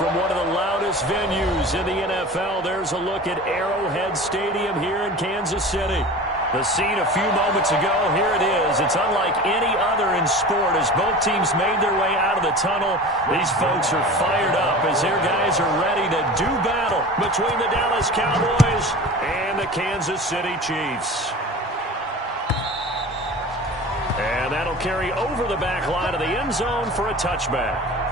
From one of the loudest venues in the NFL, there's a look at Arrowhead Stadium here in Kansas City. The scene a few moments ago, here it is. It's unlike any other in sport as both teams made their way out of the tunnel. These folks are fired up as their guys are ready to do battle between the Dallas Cowboys and the Kansas City Chiefs. And that'll carry over the back line of the end zone for a touchback.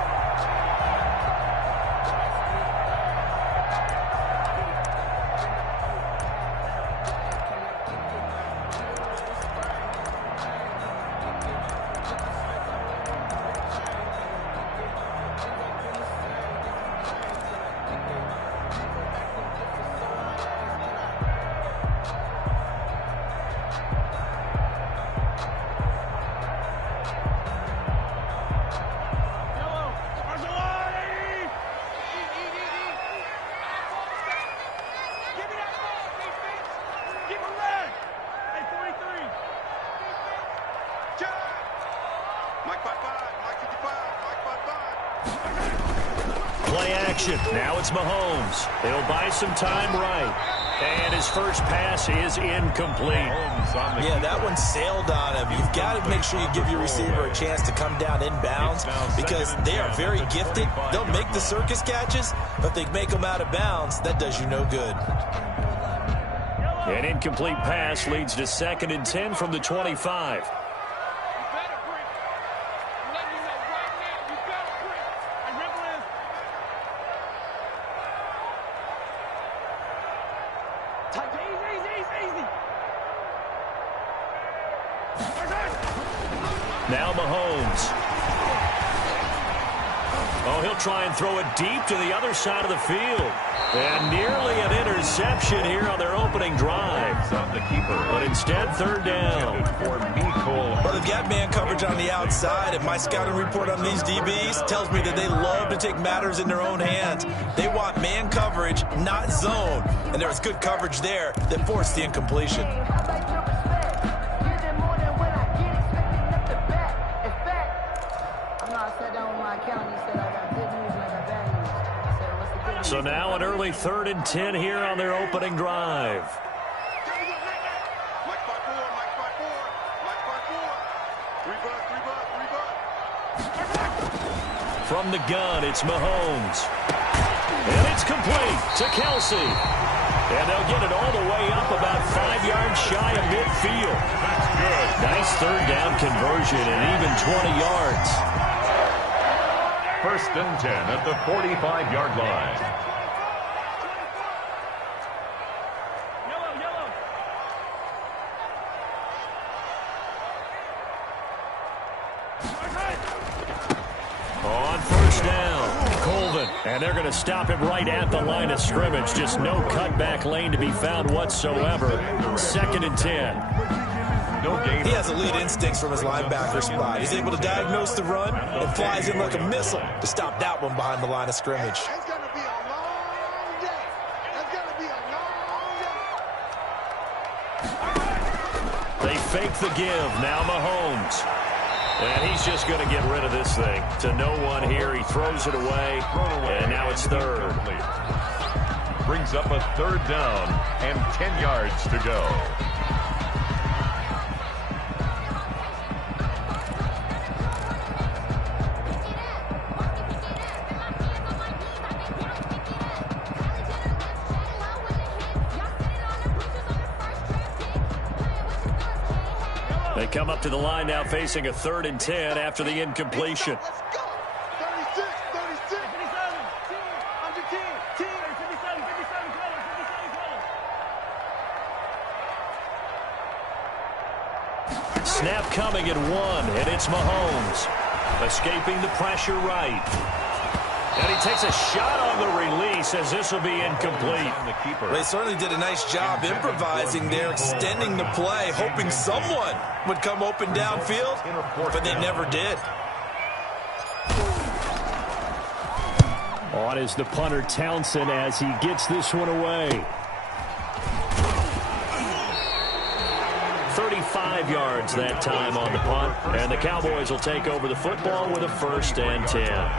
Play action. Now it's Mahomes. He'll buy some time right. And his first pass is incomplete. Yeah, that one sailed on him. You've got to make sure you give your receiver a chance to come down inbounds because they are very gifted. They'll make the circus catches, but if they make them out of bounds, that does you no good. An incomplete pass leads to 2nd and 10 from the 25. Now Mahomes. Oh, he'll try and throw it deep to the other side of the field. And nearly an interception here on their opening drive. But instead, 3rd down. Well, they've got man coverage on the outside, and my scouting report on these DBs tells me that they love to take matters in their own hands. They want man coverage, not zone. And there was good coverage there that forced the incompletion. So now an early 3rd and 10 here on their opening drive. From the gun, it's Mahomes. And it's complete to Kelsey. And they'll get it all the way up about 5 yards shy of midfield. That's good. Nice 3rd down conversion and even 20 yards. 1st and 10 at the 45-yard line. On 1st down, Colvin. And they're going to stop him right at the line of scrimmage. Just no cutback lane to be found whatsoever. 2nd and 10. He has elite instincts from his linebacker spot. He's able to diagnose the run and flies in like a missile to stop that one behind the line of scrimmage. It's going to be a long day. It's going to be a long day. They fake the give. Now Mahomes. And he's just going to get rid of this thing. To no one here. He throws it away. And now it's 3rd. Brings up a 3rd down and 10 yards to go. They come up to the line now facing a 3rd and 10 after the incompletion. Let's go. 36, 37, under 10, 57, 57, Snap coming at 1, and it's Mahomes. Escaping the pressure right. And he takes a shot on the release as this will be incomplete. They certainly did a nice job improvising there, extending the play, hoping someone would come open downfield, but they never did. On is the punter Townsend as he gets this one away. 35 yards that time on the punt, and the Cowboys will take over the football with a 1st and 10.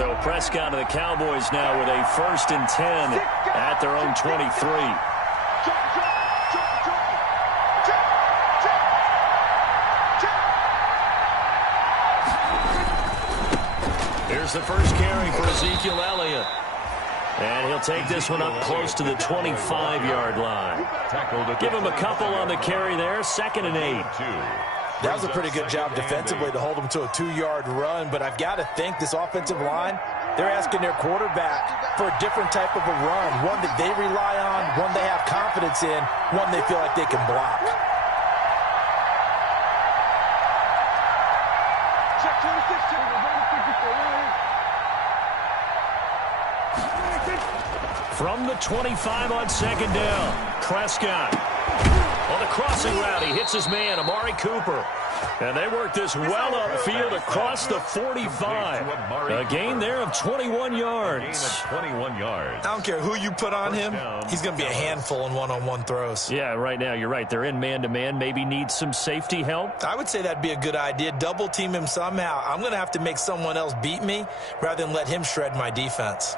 So Prescott and the Cowboys now with a 1st and 10 at their own 23. Here's the first carry for Ezekiel Elliott. And he'll take this one up close to the 25-yard line. Give him a couple on the carry there. 2nd and 8. That was a pretty good job defensively to hold him to a 2-yard run, but I've got to think this offensive line, they're asking their quarterback for a different type of a run, one that they rely on, one they have confidence in, one they feel like they can block. Check 26, From the 25 on 2nd down, Prescott. On the crossing route, he hits his man, Amari Cooper. And they work this well upfield across the 45. A gain there of 21 yards. I don't care who you put on him, he's going to be a handful in one-on-one throws. Yeah, right now, you're right. They're in man-to-man. Maybe need some safety help. I would say that'd be a good idea. Double team him somehow. I'm going to have to make someone else beat me rather than let him shred my defense.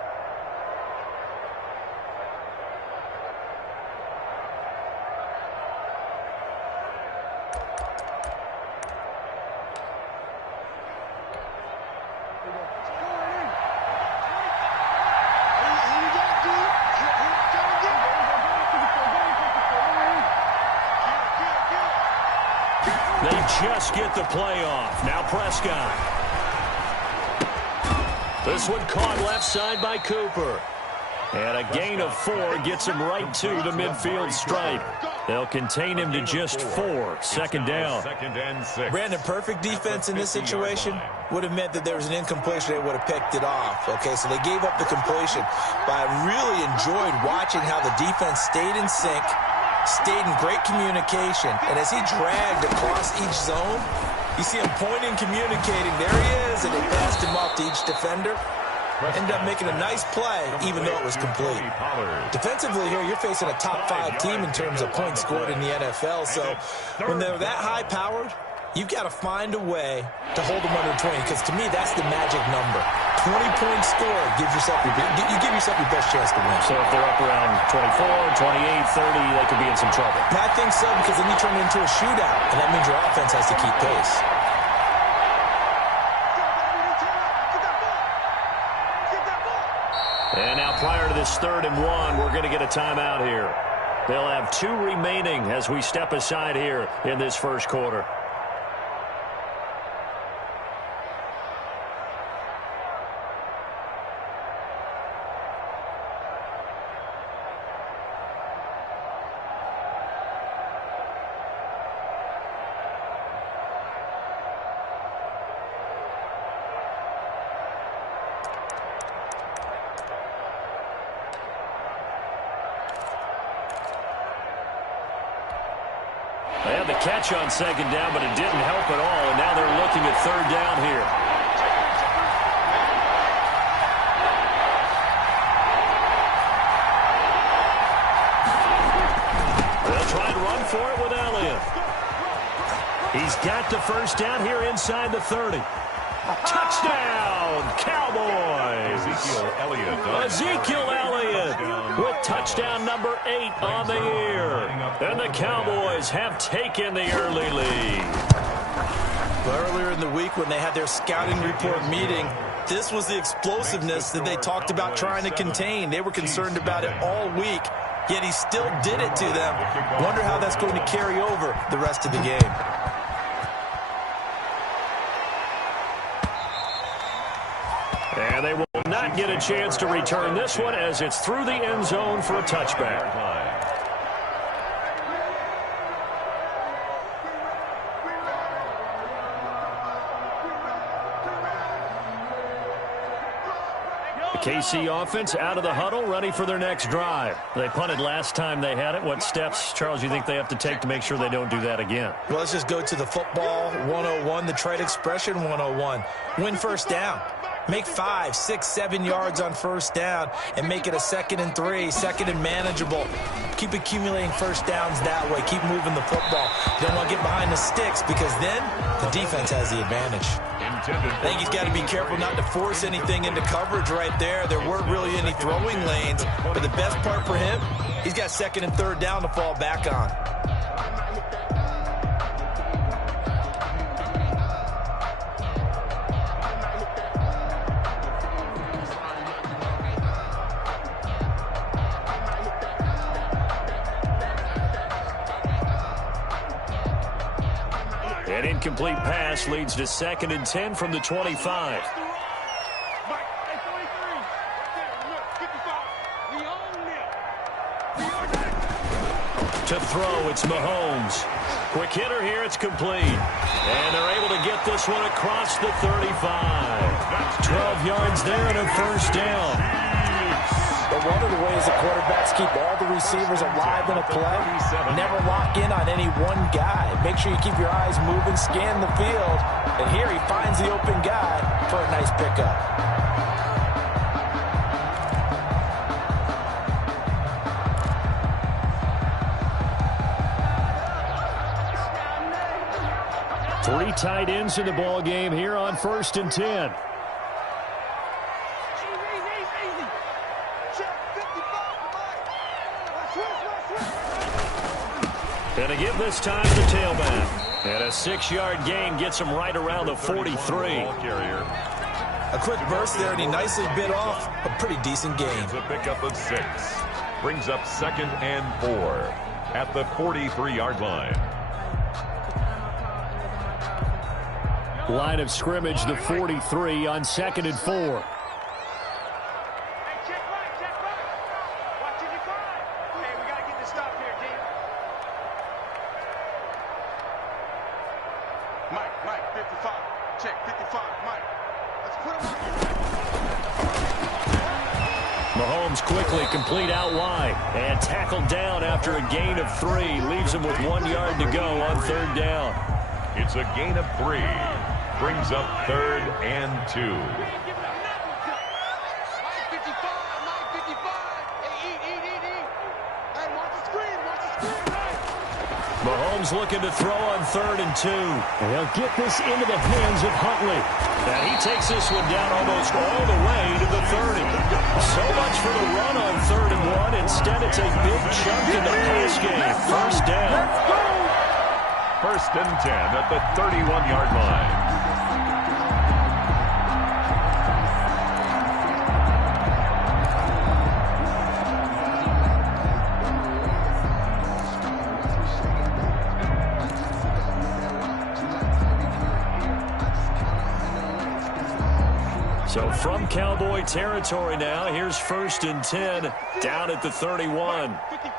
Just get the play off. Now Prescott. This one caught left side by Cooper. And a gain of 4 gets him right to the midfield stripe. They'll contain him to just 4. 2nd down. Brandon, perfect defense in this situation would have meant that there was an incompletion. They would have picked it off. Okay, so they gave up the completion. But I really enjoyed watching how the defense stayed in sync, stayed in great communication, and as he dragged across each zone, you see him pointing, communicating. There he is, and they passed him off to each defender. Ended up making a nice play, even though it was complete. Defensively here, you're facing a top-5 team in terms of points scored in the NFL, so when they're that high-powered, you've got to find a way to hold them under 20, because to me, that's the magic number. 20 points scored, you give yourself your best chance to win. So if they're up around 24, 28, 30, they could be in some trouble. I think so, because then you turn it into a shootout, and that means your offense has to keep pace. And now prior to this 3rd and 1, we're going to get a timeout here. They'll have 2 remaining as we step aside here in this first quarter. They had the catch on 2nd down, but it didn't help at all, and now they're looking at 3rd down here. They'll try and run for it with Elliott. He's got the 1st down here inside the 30. Touchdown, Cowboys! Ezekiel Elliott with touchdown number 8 on the year. And the Cowboys have taken the early lead. Earlier in the week when they had their scouting report meeting, this was the explosiveness that they talked about trying to contain. They were concerned about it all week, yet he still did it to them. Wonder how that's going to carry over the rest of the game. And they will not get a chance to return this one as it's through the end zone for a touchback. The KC offense out of the huddle, ready for their next drive. They punted last time they had it. What steps, Charles, you think they have to take to make sure they don't do that again? Well, let's just go to the football 101, the trade expression 101. Win 1st down. Make 5, 6, 7 yards on 1st down and make it a 2nd and 3, 2nd and manageable. Keep accumulating 1st downs that way. Keep moving the football. You don't want to get behind the sticks because then the defense has the advantage. I think he's got to be careful not to force anything into coverage right there. There weren't really any throwing lanes, but the best part for him, he's got second and third down to fall back on. An incomplete pass leads to 2nd and 10 from the 25. To throw, it's Mahomes. Quick hitter here, it's complete. And they're able to get this one across the 35. 12 yards there and a first down. But one of the ways the quarterbacks keep all the receivers alive in a play, never lock in on any one guy. Make sure you keep your eyes moving, scan the field. And here he finds the open guy for a nice pickup. Three tight ends in the ball game here on 1st and 10. And to give this time to the tailback. And a 6-yard gain gets him right around the 43. A quick burst there, and he nicely bit off a pretty decent gain. It's a pickup of 6. Brings up 2nd and 4 at the 43-yard line. Line of scrimmage, the 43 on 2nd and 4. Mahomes quickly complete out wide and tackled down after a gain of 3. Leaves him with 1 yard to go on 3rd down. It's a gain of 3. Brings up 3rd and 2. Mahomes looking to throw on 3rd and 2. And they'll get this into the hands of Huntley. And he takes this one down almost all the way to the 30. So much for the run on 3rd and 1. Instead, it's a big chunk in the pass game. First down. 1st and 10 at the 31-yard line. So from Cowboy territory now, here's 1st and 10 down at the 31. 55,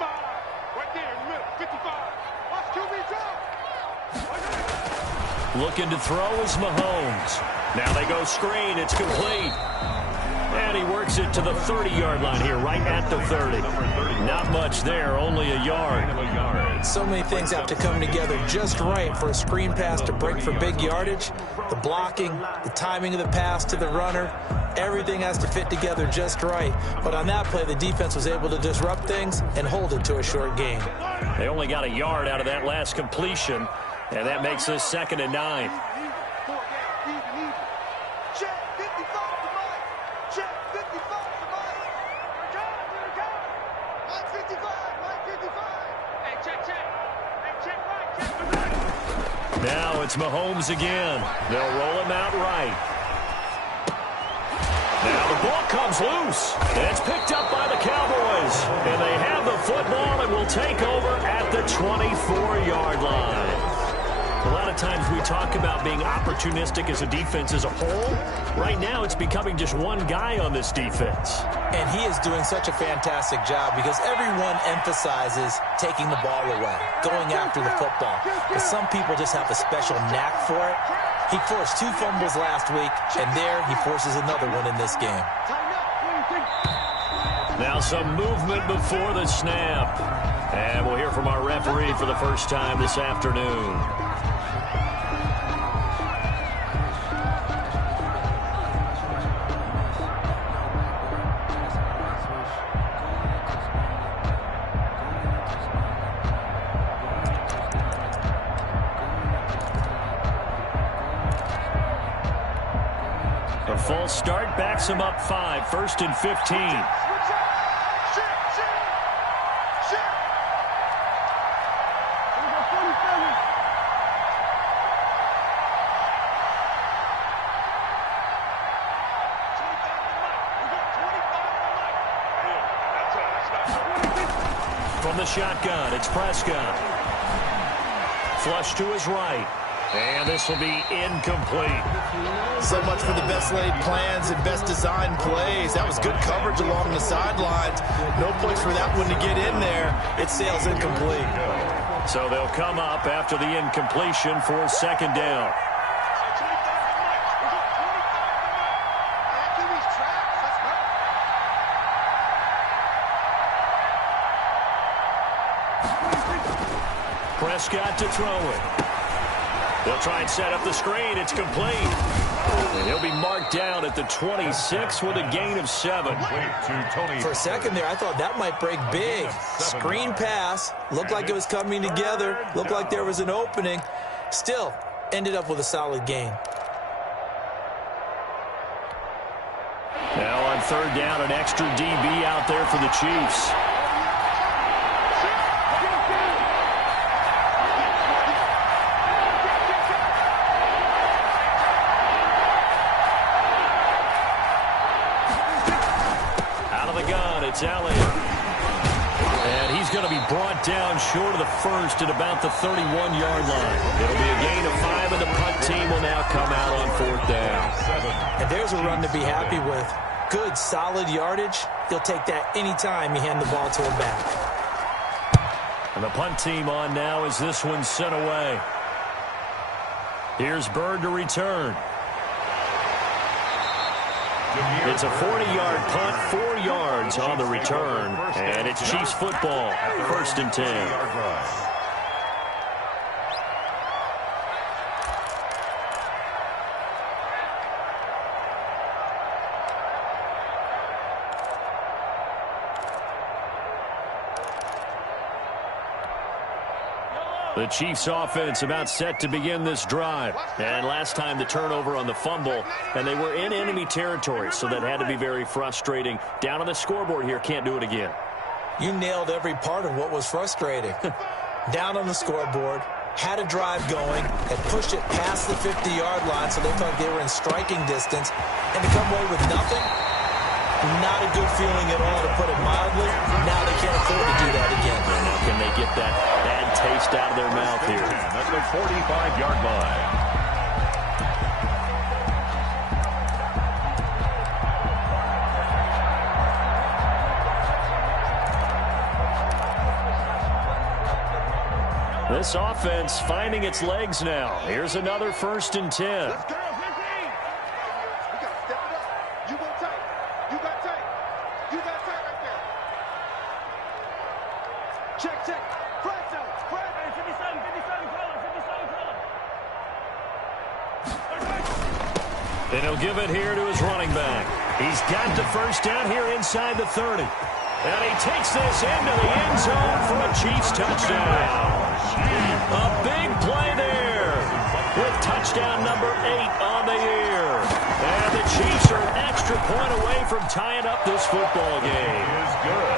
right there in the middle, 55. Watch QB drop. Looking to throw is Mahomes. Now they go screen, it's complete. And he works it to the 30-yard line here, right at the 30. Not much there, only a yard. So many things have to come together just right for a screen pass to break for big yardage. The blocking, the timing of the pass to the runner, everything has to fit together just right. But on that play, the defense was able to disrupt things and hold it to a short gain. They only got a yard out of that last completion, and that makes this 2nd and 9. Now it's Mahomes again. They'll roll him out right. Now the ball comes loose, and it's picked up by the Cowboys. And they have the football and will take over at the 24-yard line. A lot of times we talk about being opportunistic as a defense as a whole. Right now it's becoming just one guy on this defense. And he is doing such a fantastic job because everyone emphasizes taking the ball away, going after the football. But some people just have a special knack for it. He forced 2 fumbles last week, and there he forces another one in this game. Now some movement before the snap. And we'll hear from our referee for the first time this afternoon. false start backs him up 5, 1st and 15. From the shotgun, it's Prescott. Flush to his right. And this will be incomplete. So much for the best laid plans and best designed plays. That was good coverage along the sidelines. No place for that one to get in there. It sails incomplete. So they'll come up after the incompletion for 2nd down. Prescott to throw it. They'll try and set up the screen. It's complete. And he'll be marked down at the 26 with a gain of 7. For a second there, I thought that might break big. Screen pass. Looked like it was coming together. Looked like there was an opening. Still, ended up with a solid gain. Now on 3rd down, an extra DB out there for the Chiefs. It's Elliott. And he's going to be brought down short of the 1st at about the 31-yard line. It'll be a gain of 5, and the punt team will now come out on 4th down. And there's a run to be happy with. Good, solid yardage. He'll take that anytime you hand the ball to him back. And the punt team on now as this one's sent away. Here's Bird to return. It's a 40-yard punt, 4 yards on the return, and it's Chiefs football, 1st and 10. The Chiefs offense about set to begin this drive. And last time the turnover on the fumble, and they were in enemy territory, so that had to be very frustrating. Down on the scoreboard here, can't do it again. You nailed every part of what was frustrating. Down on the scoreboard, had a drive going, had pushed it past the 50-yard line so they thought they were in striking distance, and to come away with nothing, not a good feeling at all, to put it mildly. Now they can't afford to do that again. And now can they get that bad taste out of their mouth here? At the 45-yard line. This offense finding its legs now. Here's another 1st and 10. And he'll give it here to his running back. He's got the 1st down here inside the 30. And he takes this into the end zone for a Chiefs touchdown. A big play there with touchdown number 8 on the year. And the Chiefs are an extra point away from tying up this football game. Is good.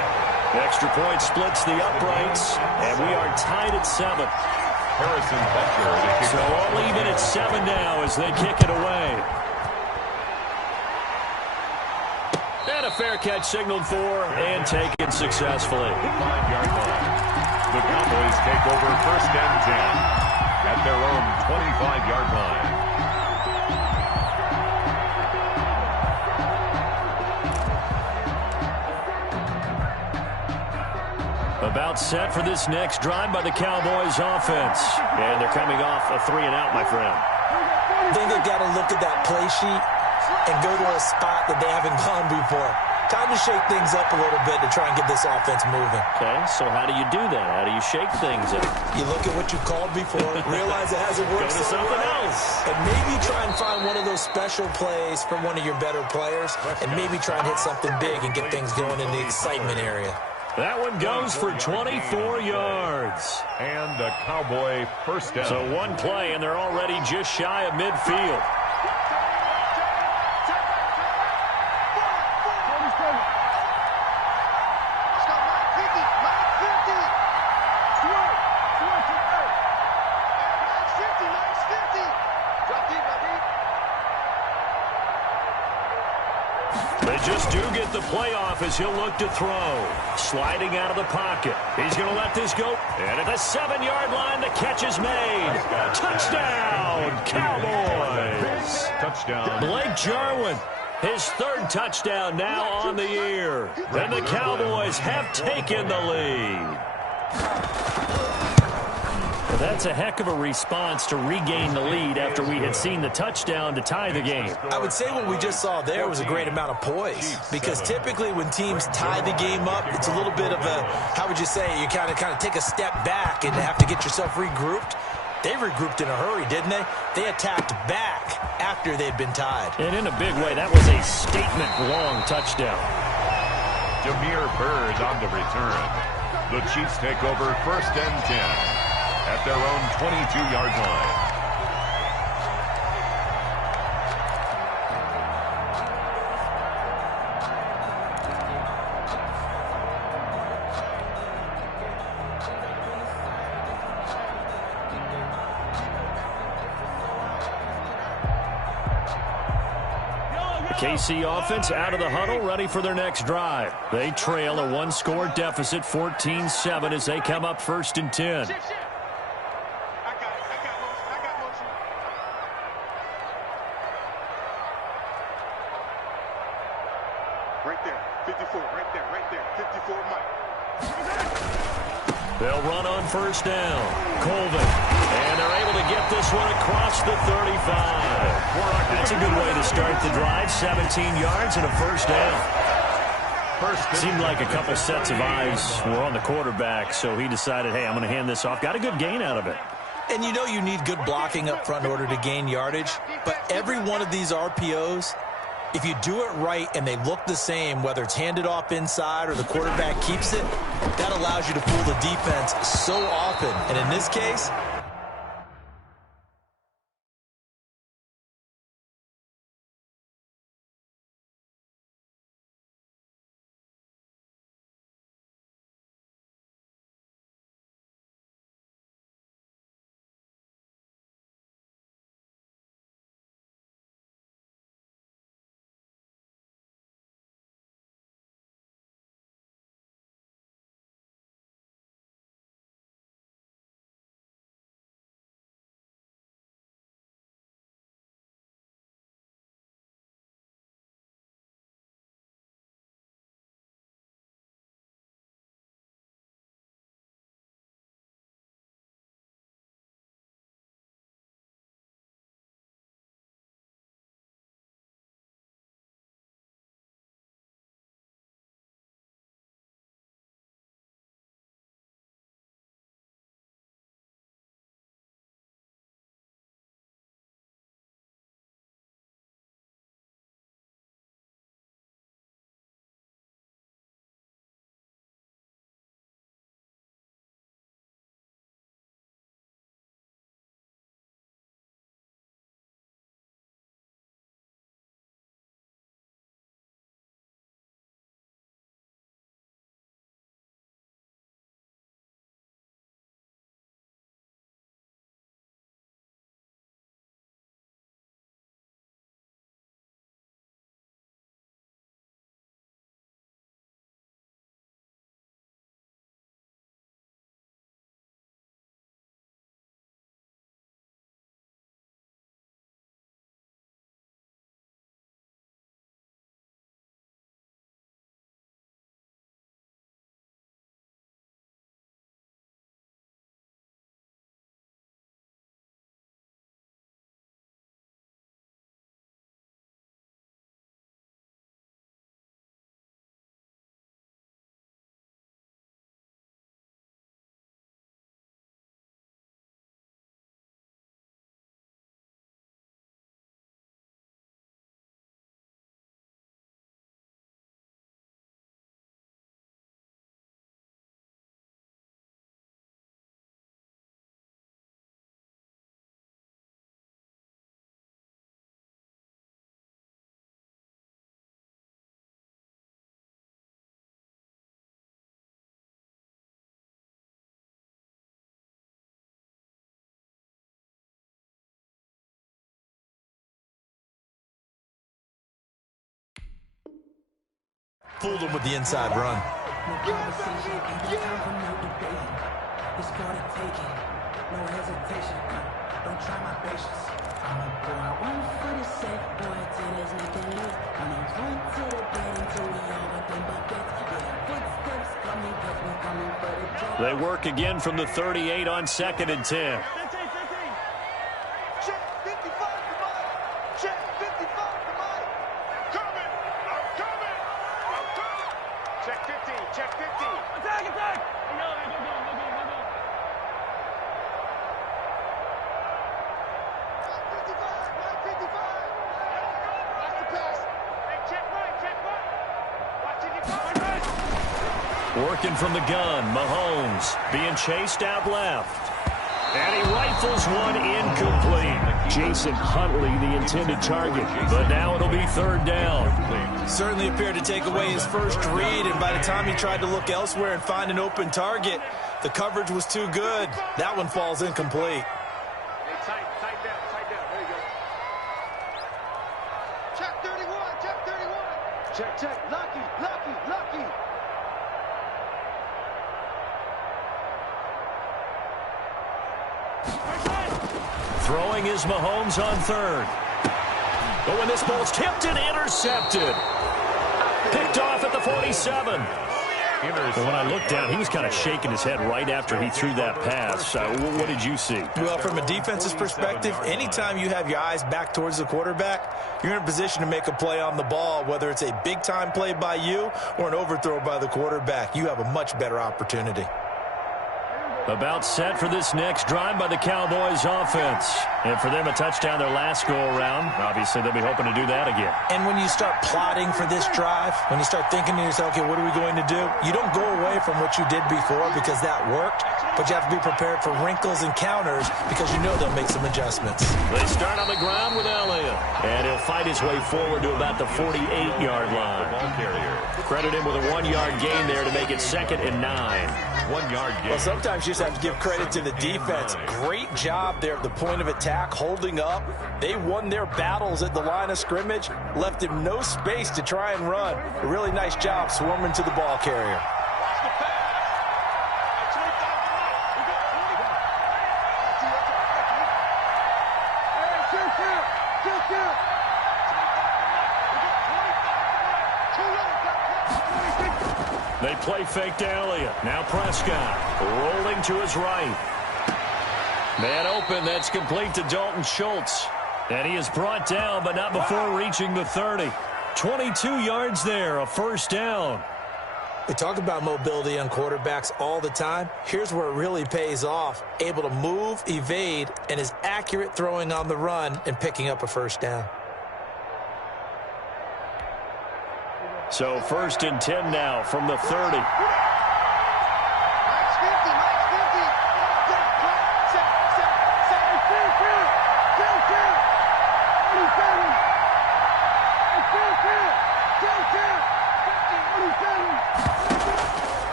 The extra point splits the uprights, and we are tied at 7. Harrison Becker. So all even at 7 now as they kick it away. And a fair catch signaled for and taken successfully. 5-yard line. The Cowboys take over 1st and 10 at their own 25-yard line. About set for this next drive by the Cowboys offense. And they're coming off a 3-and-out, my friend. I think they've got to look at that play sheet and go to a spot that they haven't gone before. Time to shake things up a little bit to try and get this offense moving. Okay, so how do you do that? How do you shake things up? You look at what you called before, realize it hasn't worked Go to something else. and maybe try and find one of those special plays from one of your better players, and maybe try and hit something big and get things going in the excitement area. That one goes for 24 yards. And a Cowboy 1st down. So one play, and they're already just shy of midfield. play off as he'll look to throw. Sliding out of the pocket. He's going to let this go. And at the 7-yard line, the catch is made. Touchdown, Cowboys. Touchdown. Blake Jarwin, his 3rd touchdown now on the year. And the Cowboys have taken the lead. Well, that's a heck of a response to regain the lead after we had seen the touchdown to tie the game. I would say what we just saw there was a great amount of poise, because typically when teams tie the game up, it's a little bit of a, how would you say, you kind of take a step back and have to get yourself regrouped. They regrouped in a hurry, didn't they? They attacked back after they'd been tied. And in a big way, that was a statement-long touchdown. Jameer Byrd on the return. The Chiefs take over 1st and 10 at their own 22-yard line. KC offense out of the huddle, ready for their next drive. They trail a 1-score deficit, 14-7, as they come up 1st and 10. Right there, 54, right there, 54, Mike. They'll run on 1st down. Colvin, and they're able to get this one across the 35. That's a good way to start the drive, 17 yards and a 1st down. Seemed like a couple sets of eyes were on the quarterback, so he decided, hey, I'm going to hand this off. Got a good gain out of it. And you know you need good blocking up front in order to gain yardage, but every one of these RPOs, if you do it right and they look the same, whether it's handed off inside or the quarterback keeps it, that allows you to fool the defense so often. And in this case, Fooled him with the inside run. It's for the taking, no hesitation. Don't try my patience. I'm a boy, one for the safe boy till there's nothing left. I'm a run to the bed until we all up in buckets. Yeah, footsteps coming, cause we coming for the job. They work again from the 38 on 2nd and 10. Check 55 to Mike. Check 55 to Mike. Coming. I'm coming. I'm coming. Check 15. Check 15. Attack. Working from the gun, Mahomes being chased out left. And he rifles one incomplete. Jason Huntley, the intended target. But now it'll be 3rd down. Certainly appeared to take away his first read, and by the time he tried to look elsewhere and find an open target, the coverage was too good. That one falls incomplete. Tight down. There you go. Check 31. Check 31. Check. Lucky. Throwing is Mahomes on 3rd. But when this ball's tipped and intercepted. Picked off at the 47. But when I looked down, he was kind of shaking his head right after he threw that pass. What did you see? Well, from a defense's perspective, anytime you have your eyes back towards the quarterback, you're in a position to make a play on the ball, whether it's a big-time play by you or an overthrow by the quarterback. You have a much better opportunity. About set for this next drive by the Cowboys offense. And for them, a touchdown their last go-around. Obviously, they'll be hoping to do that again. And when you start plotting for this drive, when you start thinking to yourself, okay, what are we going to do? You don't go away from what you did before because that worked, but you have to be prepared for wrinkles and counters because you know they'll make some adjustments. They start on the ground with Elliott. And he'll fight his way forward to about the 48-yard line. Credit him with a 1-yard gain there to make it 2nd and 9. 1-yard gain. Well, sometimes you just have to give credit to the defense. Great job there at the point of attack, holding up. They won their battles at the line of scrimmage, left him no space to try and run. A really nice job swarming to the ball carrier. They play fake to Elliott. Now Prescott rolling to his right. Man open. That's complete to Dalton Schultz. And he is brought down, but not before reaching the 30. 22 yards there, a 1st down. We talk about mobility on quarterbacks all the time. Here's where it really pays off. Able to move, evade, and is accurate throwing on the run and picking up a 1st down. So 1st and 10 now from the 30. Mike's 50.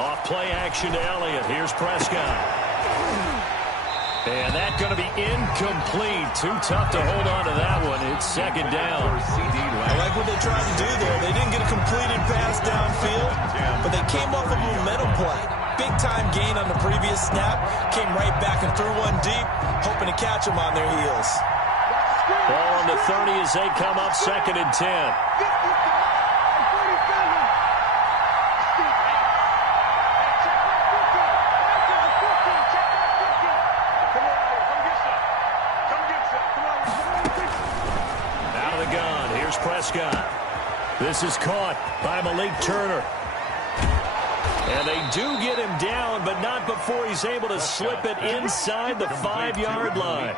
Off play action to Elliott. Here's Prescott. And that's going to be incomplete. Too tough to hold on to that one. It's 2nd down. I like what they tried to do there. They didn't get a completed pass downfield, but they came off a momentum play. Big-time gain on the previous snap. Came right back and threw one deep, hoping to catch them on their heels. Ball on the 30 as they come up 2nd and 10. Prescott. This is caught by Malik Turner. And they do get him down, but not before he's able to slip it inside the 5-yard line.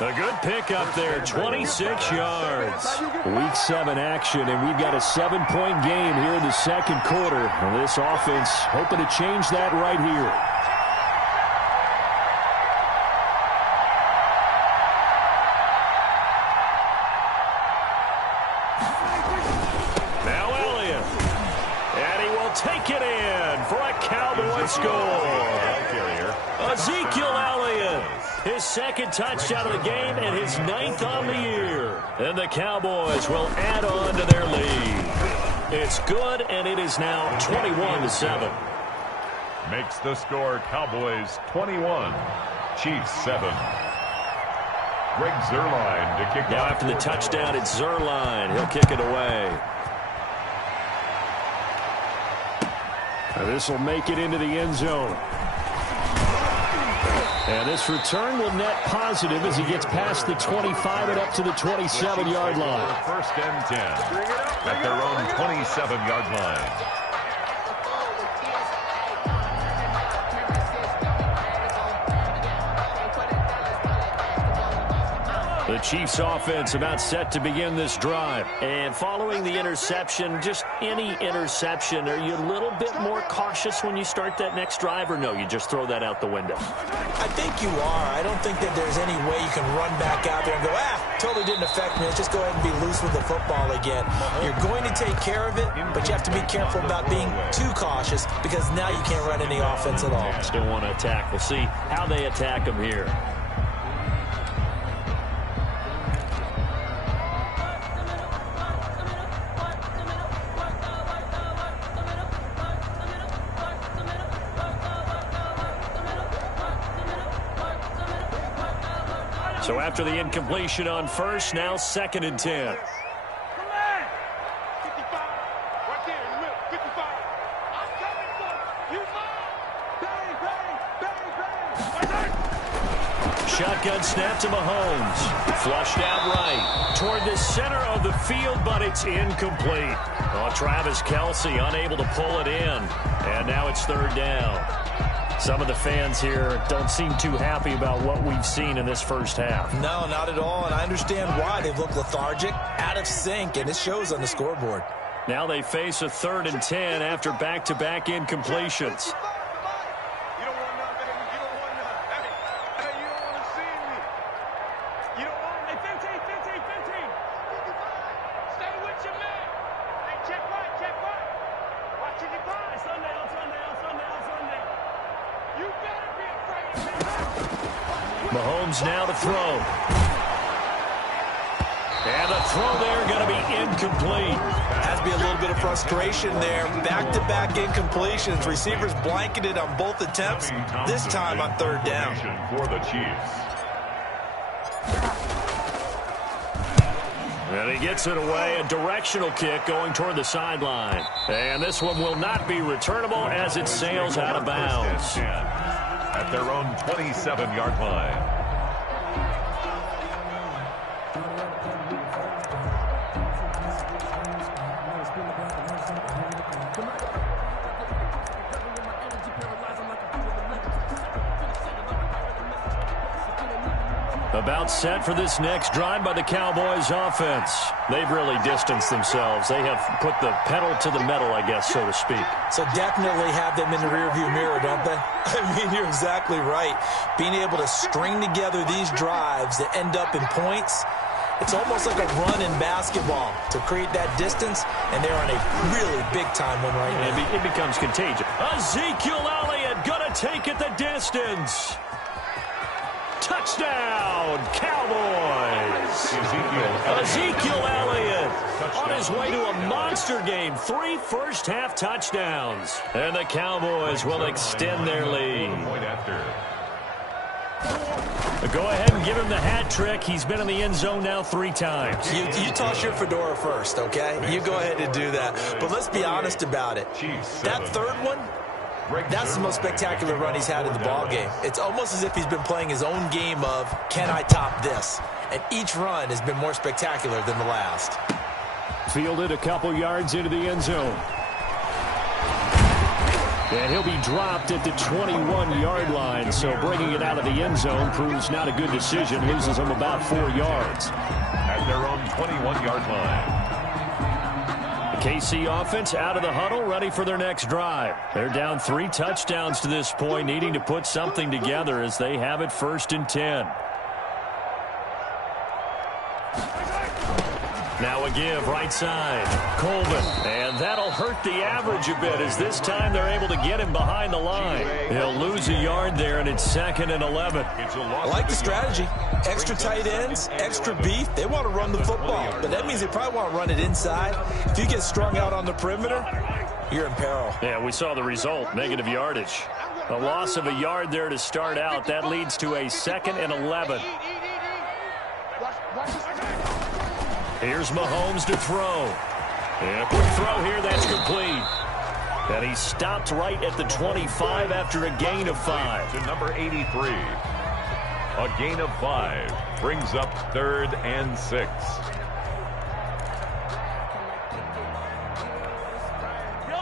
A good pickup there, 26 yards. Week 7 action, and we've got a 7-point game here in the 2nd quarter. And this offense hoping to change that right here. Take it in for a Cowboys score. Ezekiel Elliott, his 2nd touchdown of the game and his 9th on the year. And the Cowboys will add on to their lead. It's good, and it is now 21-7. Makes the score Cowboys 21, Chiefs 7. Greg Zuerlein to kick now off. After the touchdown, it's Zuerlein. He'll kick it away. This will make it into the end zone. And this return will net positive as he gets past the 25 and up to the 27-yard line. First and 10 at their own 27-yard line. The Chiefs offense about set to begin this drive. And following the interception, just any interception, are you a little bit more cautious when you start that next drive, or no, you just throw that out the window? I think you are. I don't think that there's any way you can run back out there and go, totally didn't affect me. Let's just go ahead and be loose with the football again. You're going to take care of it, but you have to be careful about being too cautious because now you can't run any offense at all. Still want to attack. We'll see how they attack them here. So after the incompletion on first, now 2nd and 10. Come on. 55. Right there in the middle. 55. I'm coming for you. Bang, bang, bang, bang. Shotgun snap to Mahomes. Flushed out right toward the center of the field, but it's incomplete. Oh, Travis Kelce unable to pull it in. And now it's 3rd down. Some of the fans here don't seem too happy about what we've seen in this first half. No, not at all, and I understand why. They've looked lethargic, out of sync, and it shows on the scoreboard. Now they face a 3rd and 10 after back-to-back incompletions. You don't want none, baby. You don't want none. Hey, you don't want to see me. You don't want me. 15. Stay with your man. Hey, check right. Watching your grind. Sunday. You better be afraid of me. Mahomes now to throw. And the throw there going to be incomplete. Has to be a little bit of frustration there. Back-to-back incompletions. Receivers blanketed on both attempts. This time on 3rd down. For the Chiefs. And he gets it away. A directional kick going toward the sideline. And this one will not be returnable as it sails out of bounds. At their own 27-yard line. About set for this next drive by the Cowboys offense. They've really distanced themselves. They have put the pedal to the metal, I guess, so to speak. So definitely have them in the rearview mirror, don't they? I mean, you're exactly right. Being able to string together these drives that end up in points, it's almost like a run in basketball to create that distance, and they're on a really big-time one right now. It becomes contagious. Ezekiel Elliott going to take it the distance. Touchdown, Cowboys! Ezekiel Elliott on his way to a monster game. 3 first-half touchdowns. And the Cowboys will extend their lead. Go ahead and give him the hat trick. He's been in the end zone now 3 times. You toss your fedora first, okay? You go ahead and do that. But let's be honest about it. That 3rd one, that's the most spectacular run he's had in the ballgame. It's almost as if he's been playing his own game of, can I top this? And each run has been more spectacular than the last. Fielded a couple yards into the end zone. And he'll be dropped at the 21-yard line, so bringing it out of the end zone proves not a good decision. Loses him about 4 yards. At their own 21-yard line. The KC offense out of the huddle, ready for their next drive. They're down 3 touchdowns to this point, needing to put something together as they have it 1st and 10. Now a give, right side. Colvin. And that'll hurt the average a bit as this time they're able to get him behind the line. He'll lose a yard there, and it's 2nd and 11. I like the strategy. Extra tight ends, extra beef. They want to run the football, but that means they probably want to run it inside. If you get strung out on the perimeter, you're in peril. Yeah, we saw the result, negative yardage. A loss of a yard there to start out. That leads to a 2nd and 11. Here's Mahomes to throw. And a quick throw here, that's complete. And he stopped right at the 25 after a gain of 5. To number 83. A gain of 5 brings up 3rd and 6.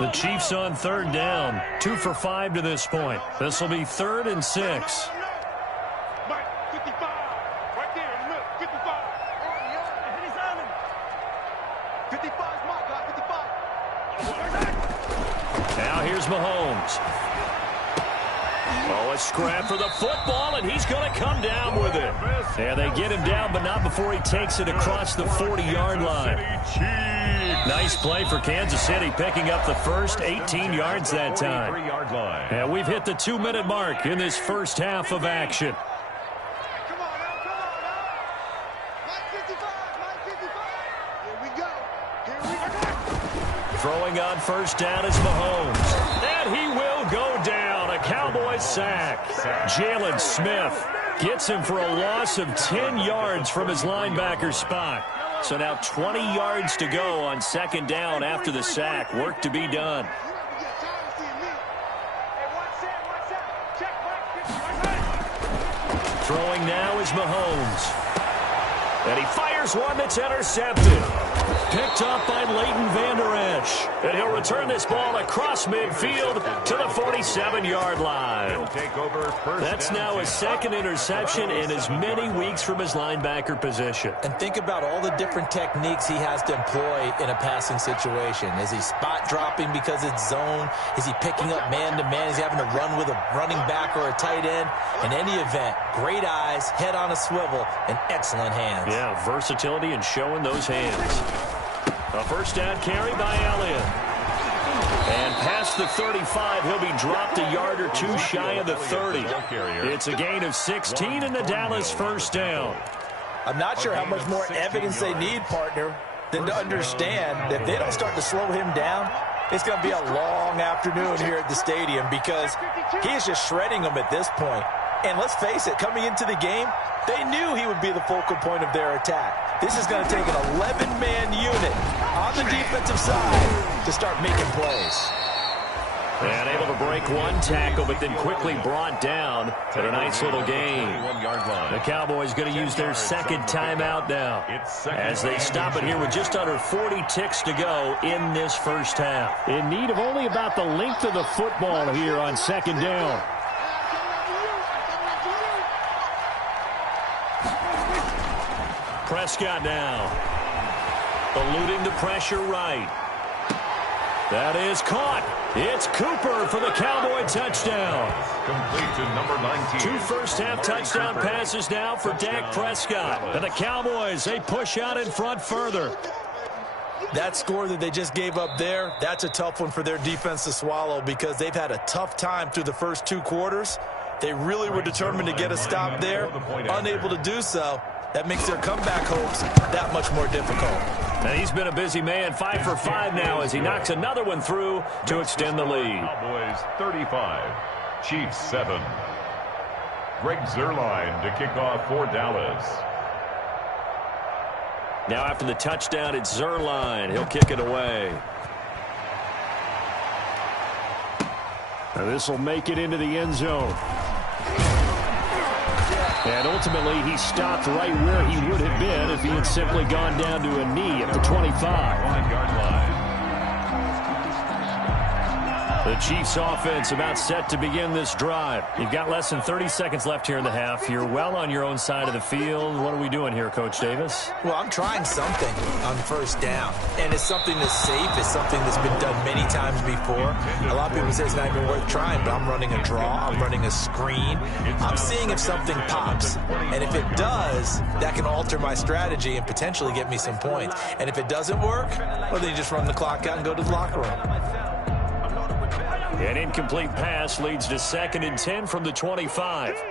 The Chiefs on 3rd down. 2 for 5 to this point. This will be 3rd and 6. Mike, 55. Right there in the middle. 55. 55 is Mike, 55. Now here's Mahomes. Oh, a scrap for the football, and he's going to come down with it. Yeah, they get him down, but not before he takes it across the 40-yard line. Nice play for Kansas City, picking up the first 18 yards that time. And we've hit the 2-minute mark in this first half of action. Come on now. Mike 55, Mike 55. Here we go. Throwing on first down is Mahomes. And he will go down. A Cowboys sack. Jalen Smith gets him for a loss of 10 yards from his linebacker spot. So now 20 yards to go on 2nd down after the sack. Work to be done. Throwing now is Mahomes. And he fires one that's intercepted. Picked up by Leighton Vander Esch. And he'll return this ball across midfield to the 47-yard line. That's now his 2nd interception in as many weeks from his linebacker position. And think about all the different techniques he has to employ in a passing situation. Is he spot dropping because it's zone? Is he picking up man-to-man? Is he having to run with a running back or a tight end? In any event, great eyes, head on a swivel, and excellent hands. Yeah, versatility and showing those hands. A first down carry by Elliott. And past the 35, he'll be dropped a yard or 2 shy of the 30. It's a gain of 16 in the Dallas first down. I'm not sure how much more evidence they need, partner, than to understand that if they don't start to slow him down, it's going to be a long afternoon here at the stadium because he is just shredding them at this point. And let's face it, coming into the game, they knew he would be the focal point of their attack. This is going to take an 11-man unit on the defensive side to start making plays. And able to break one tackle, but then quickly brought down at a nice little gain. The Cowboys going to use their 2nd timeout now as they stop it here with just under 40 ticks to go in this first half. In need of only about the length of the football here on 2nd down. Prescott now. Eluding the pressure right. That is caught. It's Cooper for the Cowboy touchdown. Complete to number 19. 2 first-half touchdown passes now for Dak Prescott. And the Cowboys, they push out in front further. That score that they just gave up there, that's a tough one for their defense to swallow because they've had a tough time through the first 2 quarters. They really were determined to get a stop there, unable to do so. That makes their comeback hopes that much more difficult. And he's been a busy man, 5 for 5 now as he knocks another one through to extend the lead. Cowboys 35, Chiefs 7. Greg Zuerlein to kick off for Dallas. Now after the touchdown, it's Zuerlein. He'll kick it away. Now this will make it into the end zone. And ultimately, he stopped right where he would have been if he had simply gone down to a knee at the 25. The Chiefs offense about set to begin this drive. You've got less than 30 seconds left here in the half. You're well on your own side of the field. What are we doing here, Coach Davis? Well, I'm trying something on first down, and it's something that's safe. It's something that's been done many times before. A lot of people say it's not even worth trying, but I'm running a draw. I'm running a screen. I'm seeing if something pops, and if it does, that can alter my strategy and potentially get me some points. And if it doesn't work, well, then you just run the clock out and go to the locker room. An incomplete pass leads to 2nd and 10 from the 25. 54's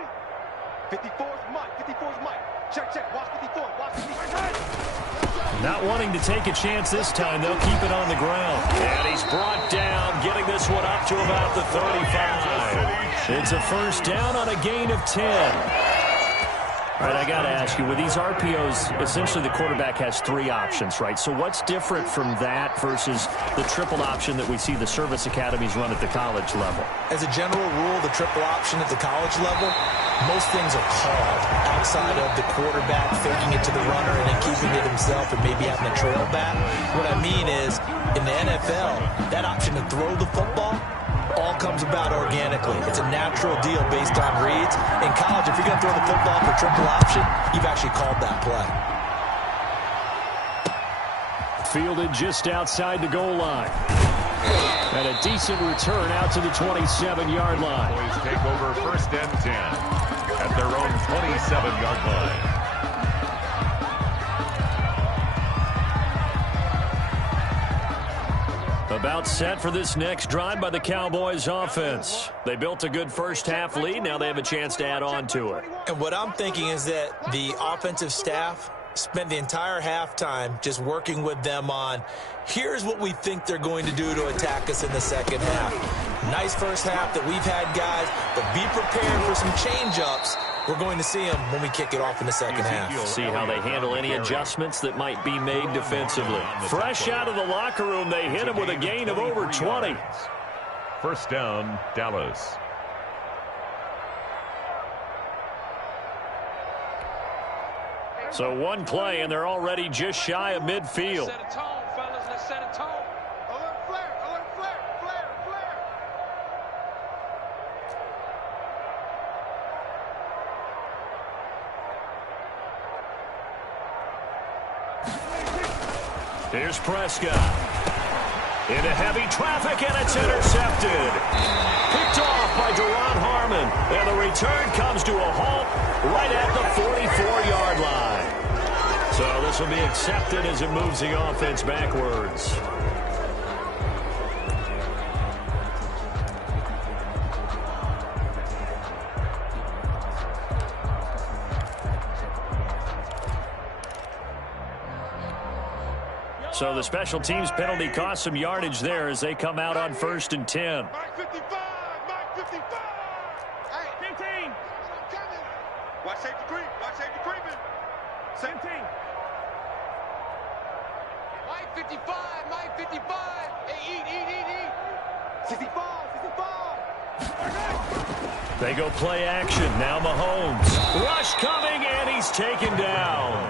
Mike. 54's Mike. Check. Watch 54. Watch 54. Not wanting to take a chance this time, they'll keep it on the ground. And he's brought down, getting this one up to about the 35. It's a first down on a gain of 10. All right, I got to ask you, with these RPOs, essentially the quarterback has 3 options, right? So what's different from that versus the triple option that we see the service academies run at the college level? As a general rule, the triple option at the college level, most things are called outside of the quarterback faking it to the runner and then keeping it himself and maybe having a trail back. What I mean is, in the NFL, that option to throw the football all comes about organically. It's a natural deal based on reads. In college, if you're going to throw the football for triple option, you've actually called that play. Fielded just outside the goal line. And a decent return out to the 27-yard line. Cowboys take over 1st and 10 at their own 27-yard line. About set for this next drive by the Cowboys offense. They built a good first half lead. Now they have a chance to add on to it. And what I'm thinking is that the offensive staff spent the entire halftime just working with them on, here's what we think they're going to do to attack us in the second half. Nice first half that we've had, guys, but be prepared for some change-ups. We're going to see them when we kick it off in the second half. See how they handle any adjustments that might be made defensively. Fresh out of the locker room, they hit him with a gain of over 20. First down, Dallas. So one play, and they're already just shy of midfield. Set a tone, fellas. Let's set a tone. Alert flare. Alert flare. Flare. Here's Prescott. Into heavy traffic, and it's intercepted. Picked off by Duron Harmon. And the return comes to a halt right at the 44-yard line. So this will be accepted as it moves the offense backwards. So the special teams penalty cost some yardage there as they come out on 1st and 10. Mike 55. Mike 55. Hey, 15. Watch safety creep. Watch safety creeping. 17. Mike 55. Mike 55. Hey, eat. 65. 65. They go play action. Now Mahomes. Rush coming, and he's taken down.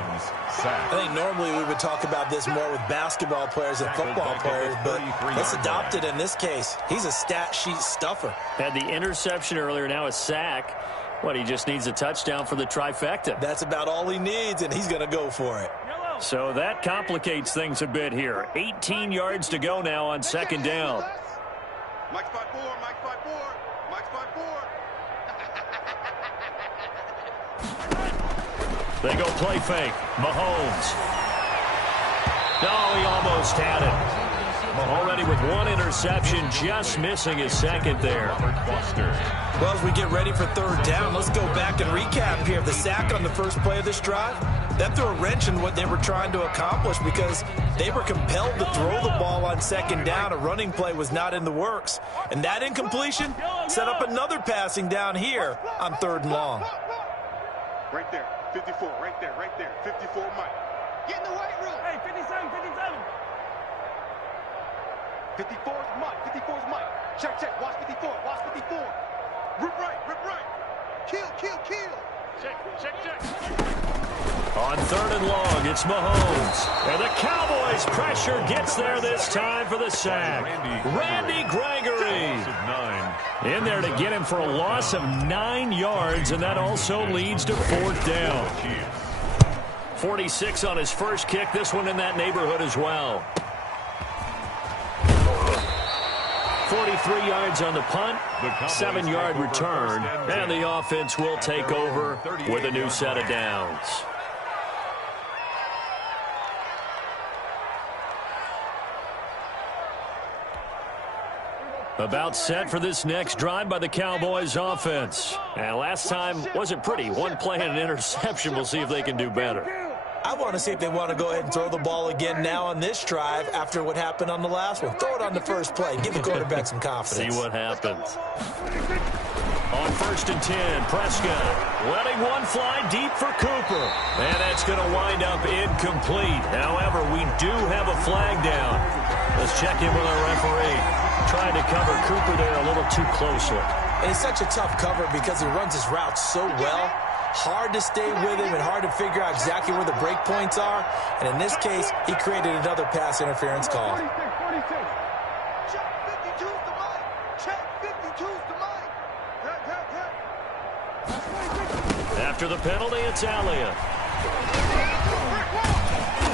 I think normally we would talk about this more with basketball players and football players, but let's adopt it in this case. He's a stat sheet stuffer. Had the interception earlier, now a sack. What, he just needs a touchdown for the trifecta. That's about all he needs, and he's going to go for it. So that complicates things a bit here. 18 yards to go now on 2nd down. Mike's 5-4. Mike's 5-4. Mike's 5-4. They go play fake. Mahomes. No, he almost had it. Already with one interception, just missing his 2nd there. Well, as we get ready for 3rd down, let's go back and recap here. The sack on the first play of this drive, that threw a wrench in what they were trying to accomplish because they were compelled to throw the ball on 2nd down. A running play was not in the works. And that incompletion set up another passing down here on 3rd and long. Right there. 54. Right there. 54 Mike. Get in the weight room. Hey, 57. 54's Mike. Check. Watch 54. Rip right. Kill. Check. On 3rd and long, it's Mahomes. And the Cowboys' pressure gets there this time for the sack. Randy Gregory in there to get him for a loss of 9 yards, and that also leads to 4th down. 46 on his first kick. This one in that neighborhood as well. 43 yards on the punt, 7-yard return, and the offense will take over with a new set of downs. About set for this next drive by the Cowboys offense. And last time wasn't pretty. One play and an interception. We'll see if they can do better. I want to see if they want to go ahead and throw the ball again now on this drive after what happened on the last one. Throw it on the first play. Give the quarterback some confidence. See what happens. On 1st and 10, Prescott letting one fly deep for Cooper. And that's going to wind up incomplete. However, we do have a flag down. Let's check in with our referee. Trying to cover Cooper there a little too closely. And it's such a tough cover because he runs his route so well. Hard to stay with him and hard to figure out exactly where the break points are. And in this case, he created another pass interference call. Check 52's the mic. Check 52's the mic. After the penalty, it's Elliott.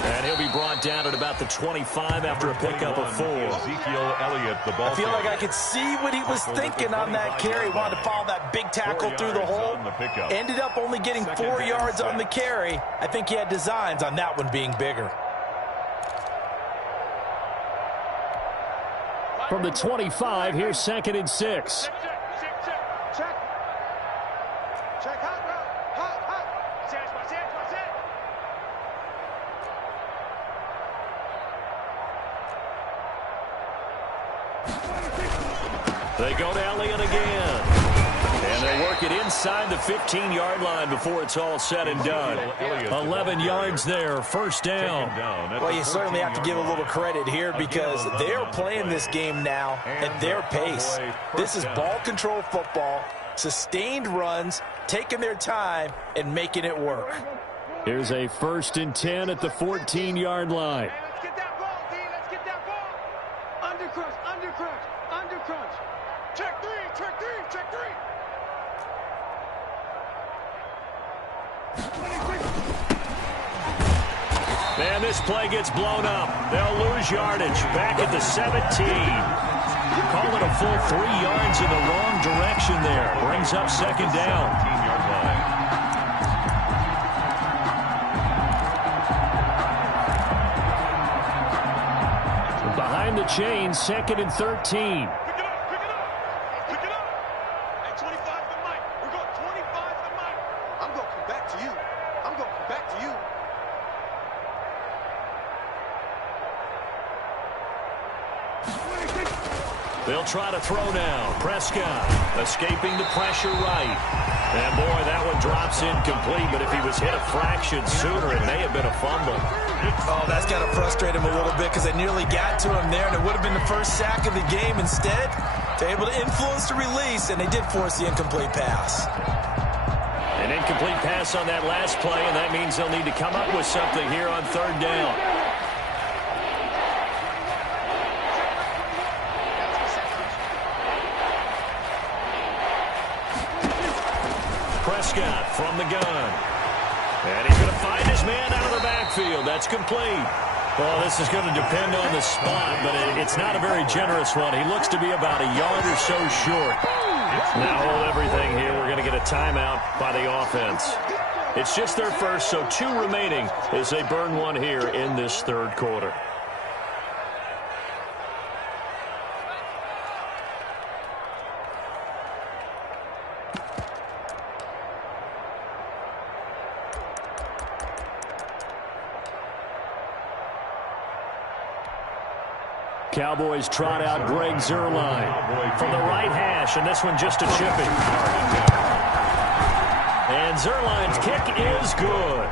And he'll be brought down at about the 25 after a pickup of 4. Ezekiel Elliott, the ball. I feel like I could see what he was thinking on that carry. Wanted to follow that big tackle through the hole. Ended up only getting 4 yards on the carry. I think he had designs on that one being bigger. From the 25, here's 2nd and 6. Check. Check hot route. Hot. They go to Elliott again. And they work it inside the 15-yard line before it's all said and done. 11 yards there, 1st down. Well, you certainly have to give a little credit here because they're playing this game now at their pace. This is ball control football, sustained runs, taking their time, and making it work. Here's a 1st and 10 at the 14-yard line. Let's get that ball, D. Let's get that ball. Under crunch. Check 3. Man, this play gets blown up. They'll lose yardage. Back at the 17. Call it a full 3 yards in the wrong direction there. Brings up 2nd down. 15-yard line. Behind the chain, 2nd and 13. Pick it up. At 25 the mic. We're going 25 the mic. I'm going to come back to you. They'll try to throw now. Prescott escaping the pressure right. And, boy, that one drops incomplete, but if he was hit a fraction sooner, it may have been a fumble. Oh, that's got to frustrate him a little bit because they nearly got to him there, and it would have been the first sack of the game. Instead, they're able to influence the release, and they did force the incomplete pass. An incomplete pass on that last play, and that means they'll need to come up with something here on 3rd down. Prescott from the gun. And he's going to find his man out of the backfield. That's complete. Well, this is going to depend on the spot, but it's not a very generous one. He looks to be about a yard or so short. Now hold everything here. We're going to get a timeout by the offense. It's just their first, so 2 remaining as they burn one here in this 3rd quarter. Cowboys trot out Greg Zuerlein from the right hash, and this one just a chipping. And Zuerlein's kick is good.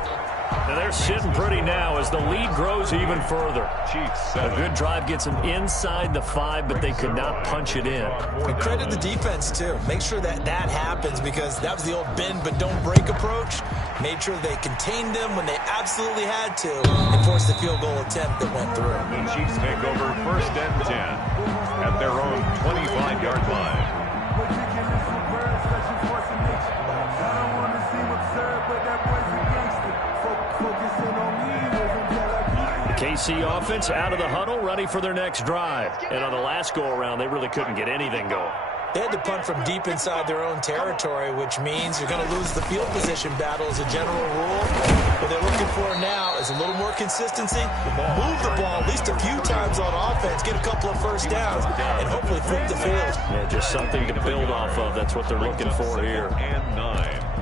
And they're sitting pretty now as the lead grows even further. A good drive gets them inside the 5, but they could not punch it in. And credit the defense, too. Make sure that happens, because that was the old bend but don't break approach. Made sure they contained them when they absolutely had to and forced the field goal attempt that went through. The Chiefs take over 1st and 10 at their own 25-yard line. KC offense out of the huddle, ready for their next drive. And on the last go-around, they really couldn't get anything going. They had to punt from deep inside their own territory, which means you're going to lose the field position battle as a general rule. What they're looking for now is a little more consistency, move the ball at least a few times on offense, get a couple of first downs, and hopefully flip the field. Yeah, just something to build off of. That's what they're looking for here. And 9.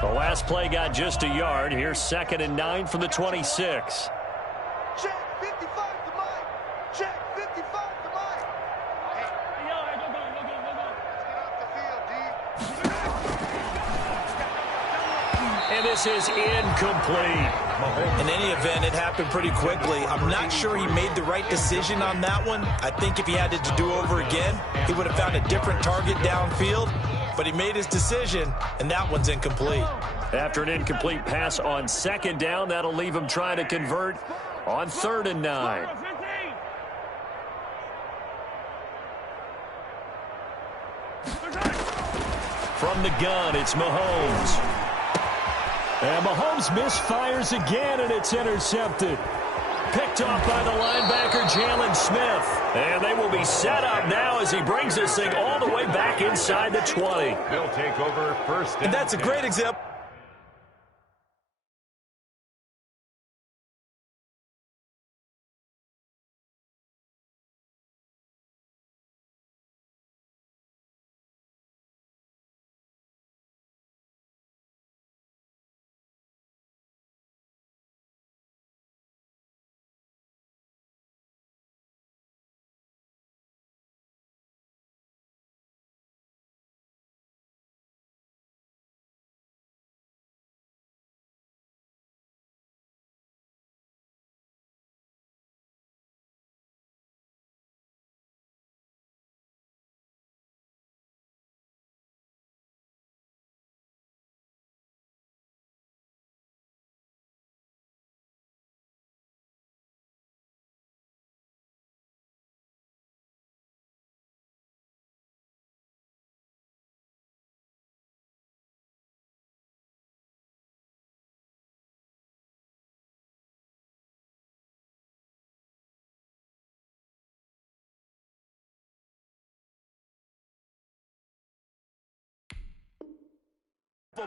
The last play got just a yard. Here's 2nd and 9 from the 26. Check 55 to Mike. Check 55 to Mike. Hey, yo, go. Let's get off the field, D. And this is incomplete. In any event, it happened pretty quickly. I'm not sure he made the right decision on that one. I think if he had to do over again, he would have found a different target downfield. But he made his decision, and that one's incomplete. After an incomplete pass on 2nd down, that'll leave him trying to convert on 3rd and 9. From the gun, it's Mahomes. And Mahomes misfires again, and it's intercepted. Picked off by the linebacker, Jalen Smith. And they will be set up now as he brings this thing all the way back inside the 20. They'll take over 1st And that's a great example.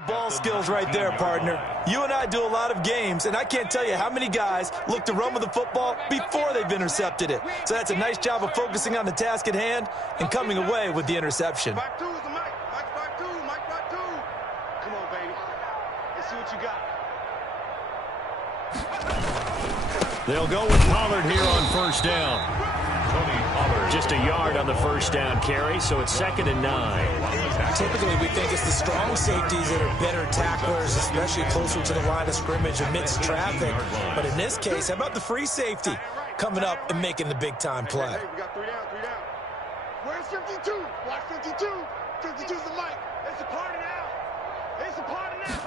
Ball skills right there, partner. You and I do a lot of games, and I can't tell you how many guys look to run with the football before they've intercepted it. So that's a nice job of focusing on the task at hand and coming away with the interception. Back two is the Mike. Mike 5-2. Mike 5-2. Come on, baby. Let's see what you got. They'll go with Pollard here on 1st down. Just a yard on the 1st down carry, so it's 2nd and 9. Typically, we think it's the strong safeties that are better tacklers, especially closer to the line of scrimmage amidst traffic. But in this case, how about the free safety coming up and making the big-time play? Hey, we got 3 down, 3 down. Where's 52? Watch 52. 52's the Mike. It's a party now. It's a party now.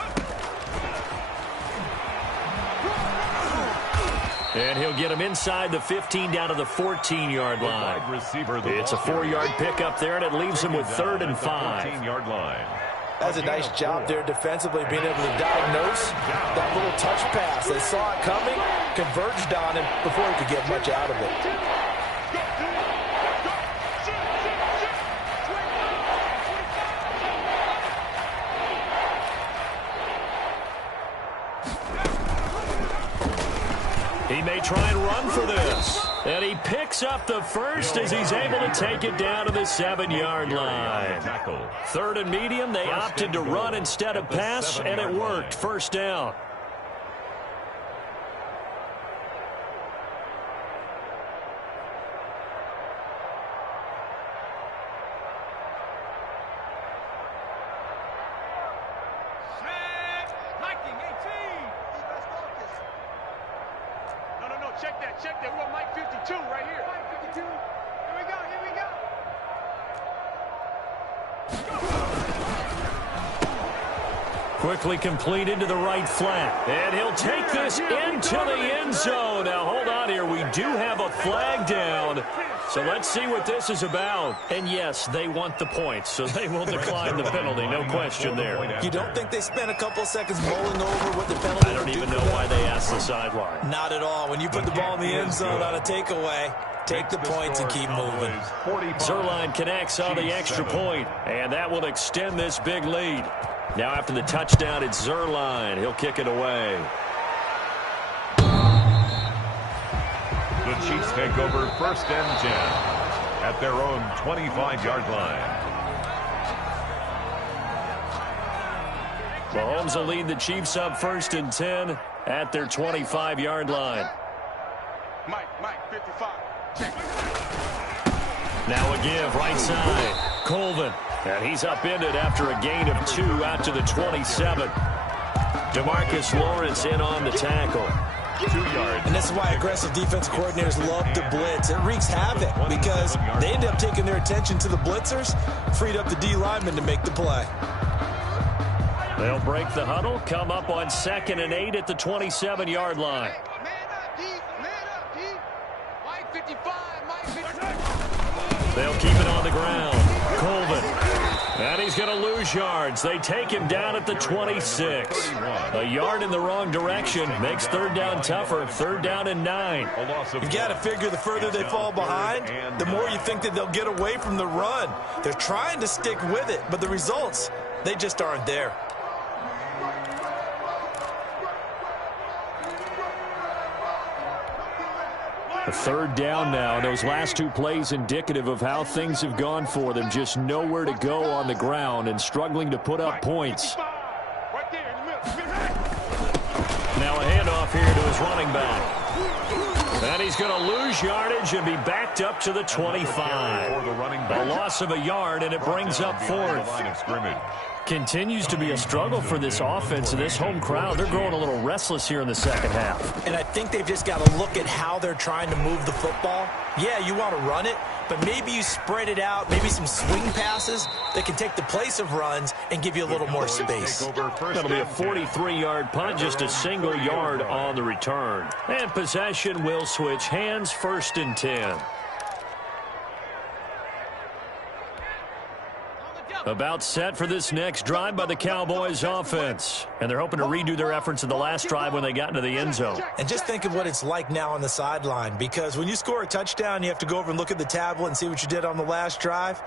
And he'll get him inside the 15 down to the 14-yard line. It's a 4-yard pickup there, and it leaves him with 3rd and 5. 14-yard line. That's a nice job there defensively, being able to diagnose that little touch pass. They saw it coming, converged on him before he could get much out of it. He may try and run for this. And he picks up the first as he's able to take it down to the 7-yard line. 3rd and medium, they opted to run instead of pass, and it worked. 1st down. check that. We got Mike 52 right here. Mike 52. Here we go. Here we go. Quickly completed to the right flat. And he'll take this into the end zone. Now, hold on here. We do have a flag down. So let's see what this is about. And, yes, they want the points, so they will decline the penalty. No question there. You don't think they spent a couple of seconds mulling over what the penalty I don't even know why they asked the sideline. Not at all. When you put the ball in the end zone on a takeaway, take the points and keep moving. Zerline connects on the extra point, and that will extend this big lead. Now after the touchdown, it's Zerline. He'll kick it away. The Chiefs take over 1st and 10 at their own 25-yard line. Mahomes will lead the Chiefs up 1st and 10 at their 25-yard line. Mike 55. Check. Now a give, right side. Colvin. And he's upended after a gain of 2 out to the 27. DeMarcus Lawrence in on the tackle. 2 yards. And this is why aggressive defense coordinators love to blitz. It wreaks havoc because they end up taking their attention to the blitzers, freed up the D lineman to make the play. They'll break the huddle, come up on 2nd and 8 at the 27-yard line. Man up, D. Man up, D. Mike 55. Mike 55. They'll keep it on the ground. Colvin. And he's going to lose yards. They take him down at the 26. A yard in the wrong direction makes 3rd down tougher. 3rd down and 9. You've got to figure the further they fall behind, the more you think that they'll get away from the run. They're trying to stick with it, but the results, they just aren't there. A 3rd down now. Those last 2 plays indicative of how things have gone for them. Just nowhere to go on the ground and struggling to put up points. Right there in the middle. Now a handoff here to his running back. And he's going to lose yardage and be backed up to the 25. A loss of a yard, and it brings up 4th. Continues to be a struggle for this offense and this home crowd. They're growing a little restless here in the second half. And I think they've just got to look at how they're trying to move the football. Yeah, you want to run it, but maybe you spread it out, maybe some swing passes that can take the place of runs and give you a little more space. That'll be a 43-yard punt, just a single yard on the return. And possession will switch hands, 1st and 10. About set for this next drive by the Cowboys offense. And they're hoping to redo their efforts in the last drive when they got into the end zone. And just think of what it's like now on the sideline, because when you score a touchdown, you have to go over and look at the tablet and see what you did on the last drive.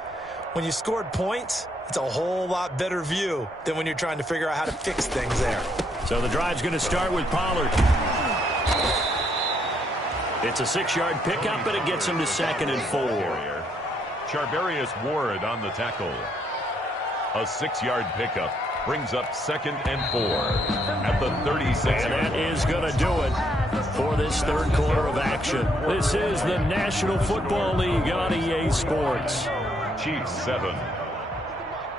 When you scored points, it's a whole lot better view than when you're trying to figure out how to fix things there. So the drive's going to start with Pollard. It's a 6-yard pickup, but it gets him to 2nd and 4. Charvarius Ward on the tackle. A 6-yard pickup brings up 2nd and 4 at the 36. And that is going to do it for this 3rd quarter of action. This is the National Football League on EA Sports. Chiefs 7.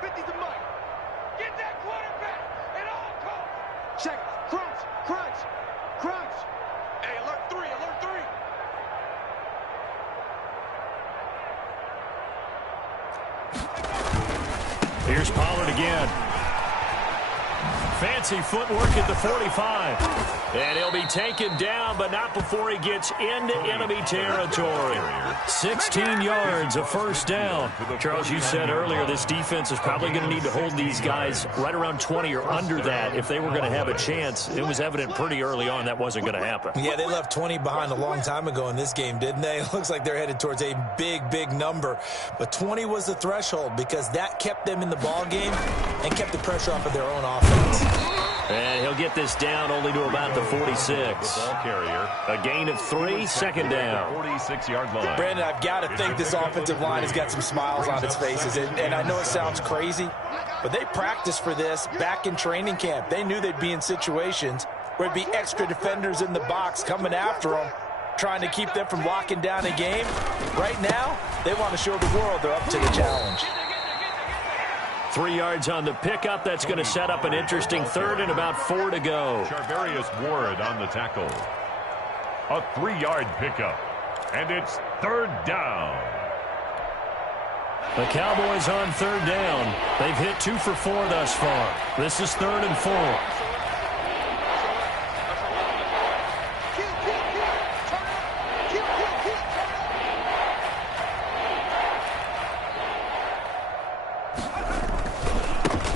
50 to Mike. Get that quarterback and all come. Check. Crunch. Crunch. Crunch. Hey, alert 3. Alert 3. Here's Pollard again. Fancy footwork at the 45. And he'll be taken down, but not before he gets into enemy territory. 16 yards, a 1st down. Charles, you said earlier this defense is probably going to need to hold these guys right around 20 or under that if they were going to have a chance. It was evident pretty early on that wasn't going to happen. Yeah, they left 20 behind a long time ago in this game, didn't they? It looks like they're headed towards a big, big number. But 20 was the threshold because that kept them in the ball game and kept the pressure off of their own offense. And he'll get this down only to about the 46. Ball carrier. A gain of 3, 2nd down. 46-yard line. Brandon, I've got to think this offensive line has got some smiles on its faces. And I know it sounds crazy, but they practiced for this back in training camp. They knew they'd be in situations where there'd be extra defenders in the box coming after them, trying to keep them from locking down a game. Right now, they want to show the world they're up to the challenge. 3 yards on the pickup. That's going to set up an interesting 3rd and about 4 to go. Charvarius Ward on the tackle. A 3-yard pickup. And it's third down. The Cowboys on third down. They've hit 2 for 4 thus far. This is 3rd and 4.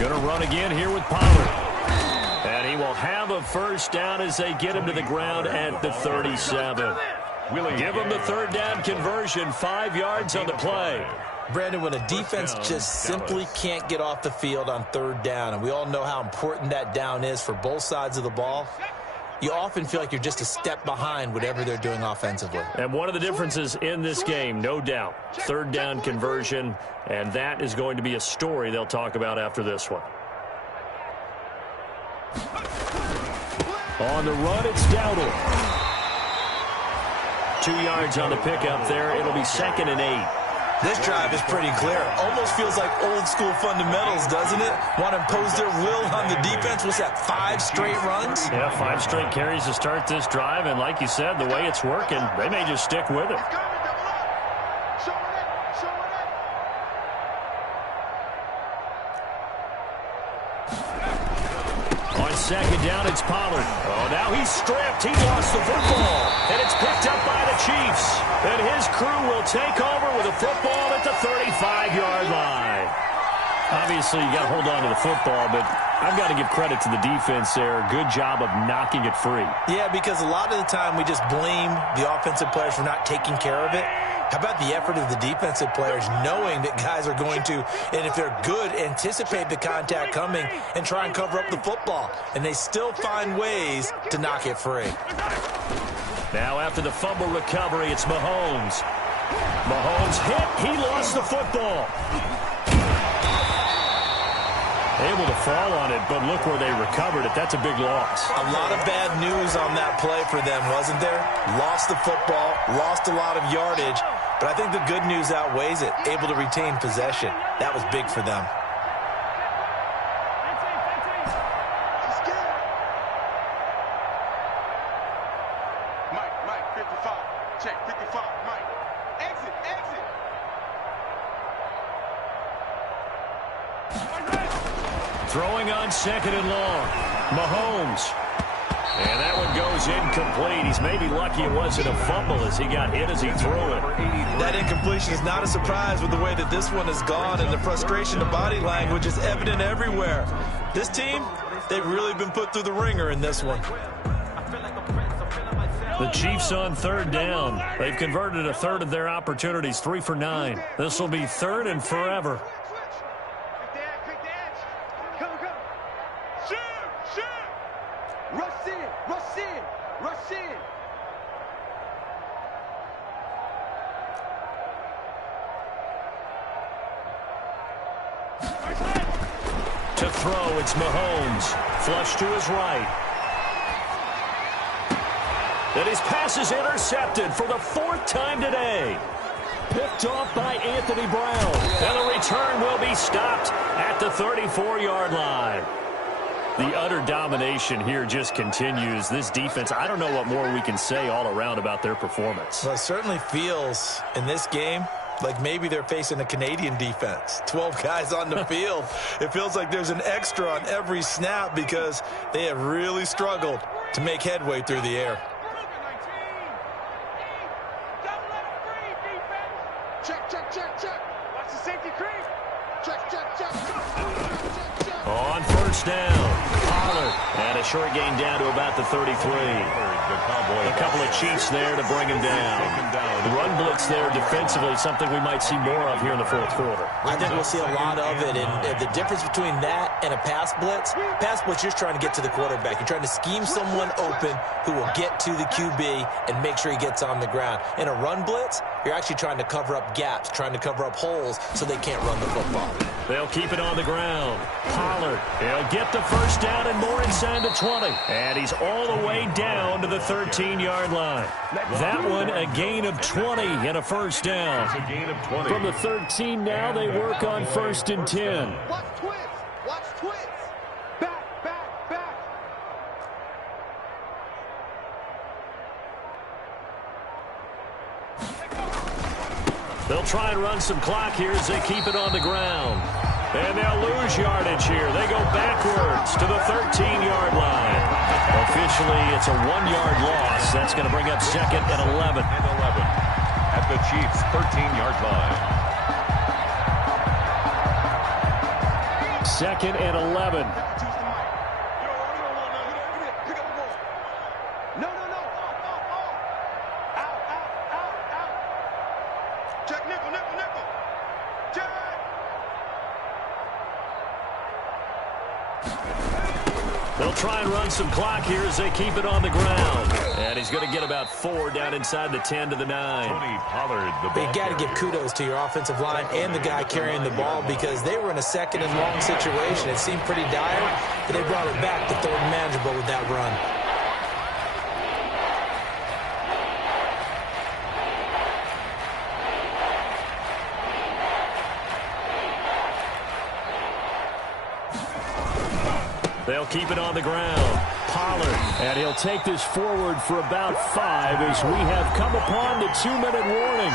Going to run again here with Pollard. And he will have a first down as they get him to the ground at the 37. Give him the third down conversion, 5 yards on the play. Brandon, when a defense just simply can't get off the field on third down, and we all know how important that down is for both sides of the ball, you often feel like you're just a step behind whatever they're doing offensively. And one of the differences in this game, no doubt, third down conversion, and that is going to be a story they'll talk about after this one. On the run, it's Dowdle. 2 yards on the pickup there. It'll be 2nd and 8. This drive is pretty clear. Almost feels like old school fundamentals, doesn't it? Want to impose their will on the defense. What's that, 5 straight runs? Yeah, 5 straight carries to start this drive. And like you said, the way it's working, they may just stick with it. On second down, it's Pollard. Oh, now he's stripped. He lost the football. And it's picked up by the Chiefs. And his crew will take over with a football at the 35-yard line. Obviously, you got to hold on to the football, but I've got to give credit to the defense there. Good job of knocking it free. Yeah, because a lot of the time we just blame the offensive players for not taking care of it. How about the effort of the defensive players knowing that guys are going to, and if they're good, anticipate the contact coming and try and cover up the football. And they still find ways to knock it free. Now after the fumble recovery, it's Mahomes. Mahomes hit. He lost the football. Able to fall on it, but look where they recovered it. That's a big loss. A lot of bad news on that play for them, wasn't there? Lost the football, lost a lot of yardage, but I think the good news outweighs it. Able to retain possession. That was big for them. Mike, 55. Check, 55. Mike. Exit. Throwing on 2nd and long. Mahomes. And that one goes incomplete. He's maybe lucky it wasn't a fumble as he got hit as he threw it. That incompletion is not a surprise with the way that this one has gone, and the frustration, the body language is evident everywhere. This team, they've really been put through the ringer in this one. The Chiefs on third down. They've converted a third of their opportunities, 3 for 9. This will be 3rd and forever. Rush in. To throw, it's Mahomes. Flush to his right. And his pass is intercepted for the 4th time today. Picked off by Anthony Brown. And the return will be stopped at the 34-yard line. The utter domination here just continues. This defense, I don't know what more we can say all around about their performance. Well, it certainly feels in this game like maybe they're facing a Canadian defense. 12 guys on the field. It feels like there's an extra on every snap because they have really struggled to make headway through the air. Check. Watch the safety creep. Check. On first down, Pollard. And a short gain down to about the 33. A couple of Chiefs there to bring him down. The run blitz there defensively, something we might see more of here in the 4th quarter. I think we'll see a lot of it, and the difference between that and a pass blitz, you're just trying to get to the quarterback. You're trying to scheme someone open who will get to the QB and make sure he gets on the ground. In a run blitz, you're actually trying to cover up gaps, trying to cover up holes so they can't run the football. They'll keep it on the ground. Pollard, he'll get the first down and more inside the 20. And he's all the way down to the 13-yard line. That one, a gain of 20 and a first down. From the 13 now, they work on 1st and 10. Watch twins. Back. They'll try and run some clock here as they keep it on the ground. And they'll lose yardage here. They go backwards to the 13-yard line. Officially, it's a 1-yard loss. That's going to bring up 2nd and 11. At the Chiefs' 13-yard line. 2nd and 11. They'll try and run some clock here as they keep it on the ground. And he's going to get about 4 down inside the 10 to the 9. You got to give kudos to your offensive line and the guy carrying the ball because they were in a 2nd and long situation. It seemed pretty dire, but they brought it back to 3rd and manageable with that run. They'll keep it on the ground. Pollard, and he'll take this forward for about 5 as we have come upon the 2-minute warning.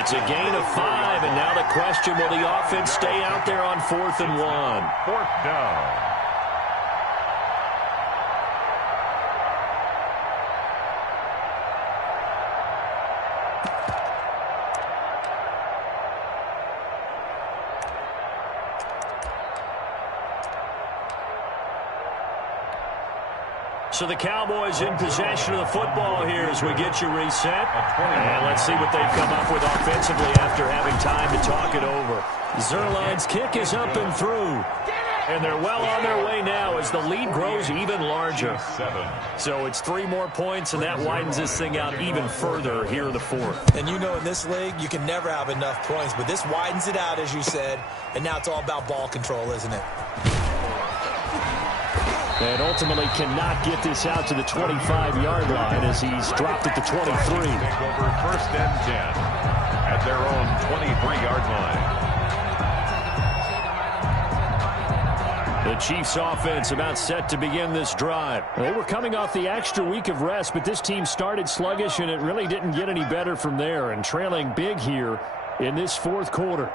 It's a gain of 5, and now the question, will the offense stay out there on 4th and 1? 4th down. So the Cowboys in possession of the football here as we get you reset. And let's see what they've come up with offensively after having time to talk it over. Zerline's kick is up and through. And they're well on their way now as the lead grows even larger. So it's 3 more points, and that widens this thing out even further here in the 4th. And you know in this league, you can never have enough points, but this widens it out, as you said, and now it's all about ball control, isn't it? And ultimately cannot get this out to the 25-yard line as he's dropped at the 23. Take over 1st and 10 at their own 23-yard line. The Chiefs offense about set to begin this drive. They were coming off the extra week of rest, but this team started sluggish, and it really didn't get any better from there, and trailing big here in this 4th quarter.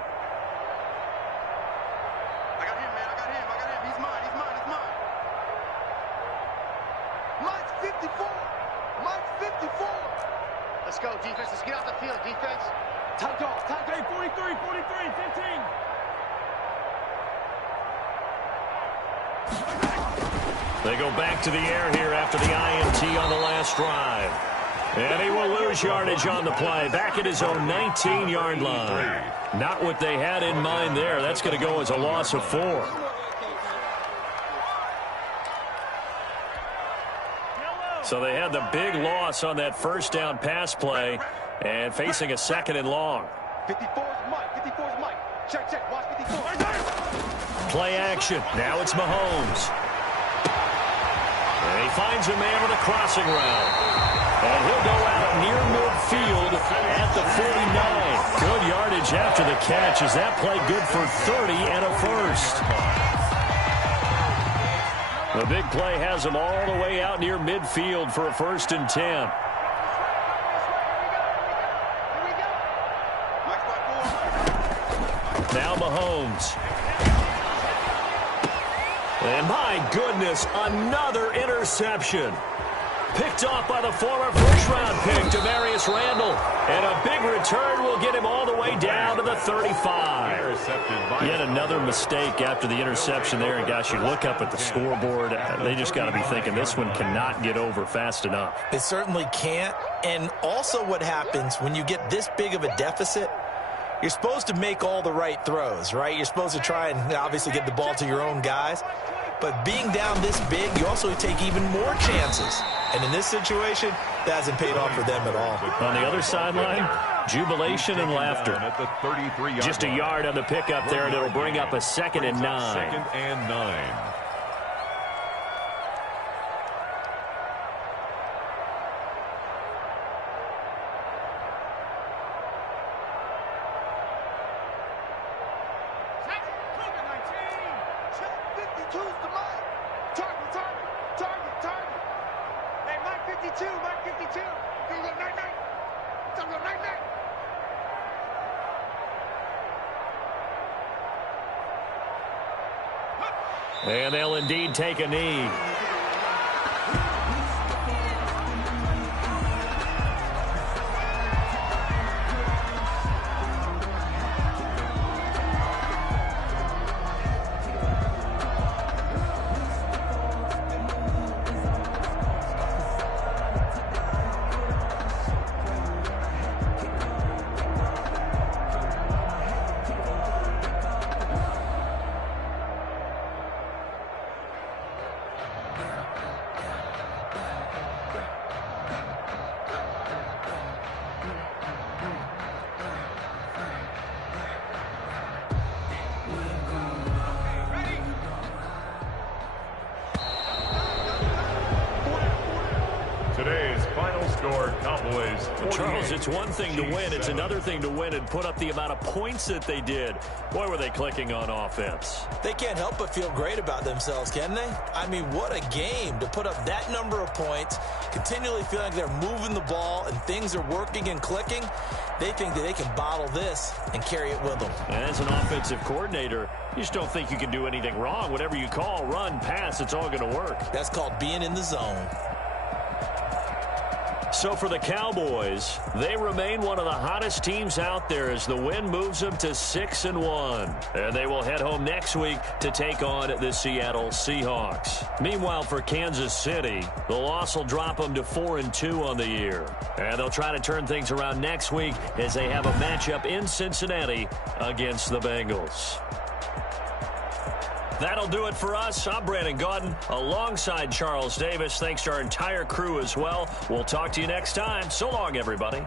They go back to the air here after the IMT on the last drive. And he will lose yardage on the play. Back at his own 19-yard line. Not what they had in mind there. That's going to go as a loss of 4. So they had the big loss on that 1st down pass play and facing a 2nd and long. 54's Mike. 54's Mike. Check, check. Watch 54. Play action. Now it's Mahomes. And he finds a man with a crossing route. And he'll go out near midfield at the 49. Good yardage after the catch. Is that play good for 30 and a 1st? The big play has him all the way out near midfield for a 1st and 10. Now Mahomes. And my goodness, another interception. Picked off by the former 1st-round pick, Demarius Randall. And a big return will get him all the way down to the 35. Yet another mistake after the interception there. And gosh, you look up at the scoreboard, they just got to be thinking this one cannot get over fast enough. It certainly can't. And also what happens when you get this big of a deficit, you're supposed to make all the right throws, right? You're supposed to try and obviously get the ball to your own guys. But being down this big, you also take even more chances. And in this situation, that hasn't paid off for them at all. On the other sideline, jubilation and laughter. Just a yard on the pickup there, and it'll bring up a 2nd and 9. 2nd and 9. And they'll indeed take a knee. Today's final score, Cowboys 48. Charles, it's one thing to win. It's another thing to win and put up the amount of points that they did. Boy, were they clicking on offense. They can't help but feel great about themselves, can they? I mean, what a game to put up that number of points, continually feeling like they're moving the ball and things are working and clicking. They think that they can bottle this and carry it with them. And as an offensive coordinator, you just don't think you can do anything wrong. Whatever you call, run, pass, it's all going to work. That's called being in the zone. So for the Cowboys, they remain one of the hottest teams out there as the win moves them to 6-1. And they will head home next week to take on the Seattle Seahawks. Meanwhile, for Kansas City, the loss will drop them to 4-2 on the year. And they'll try to turn things around next week as they have a matchup in Cincinnati against the Bengals. That'll do it for us. I'm Brandon Gaudin alongside Charles Davis. Thanks to our entire crew as well. We'll talk to you next time. So long, everybody.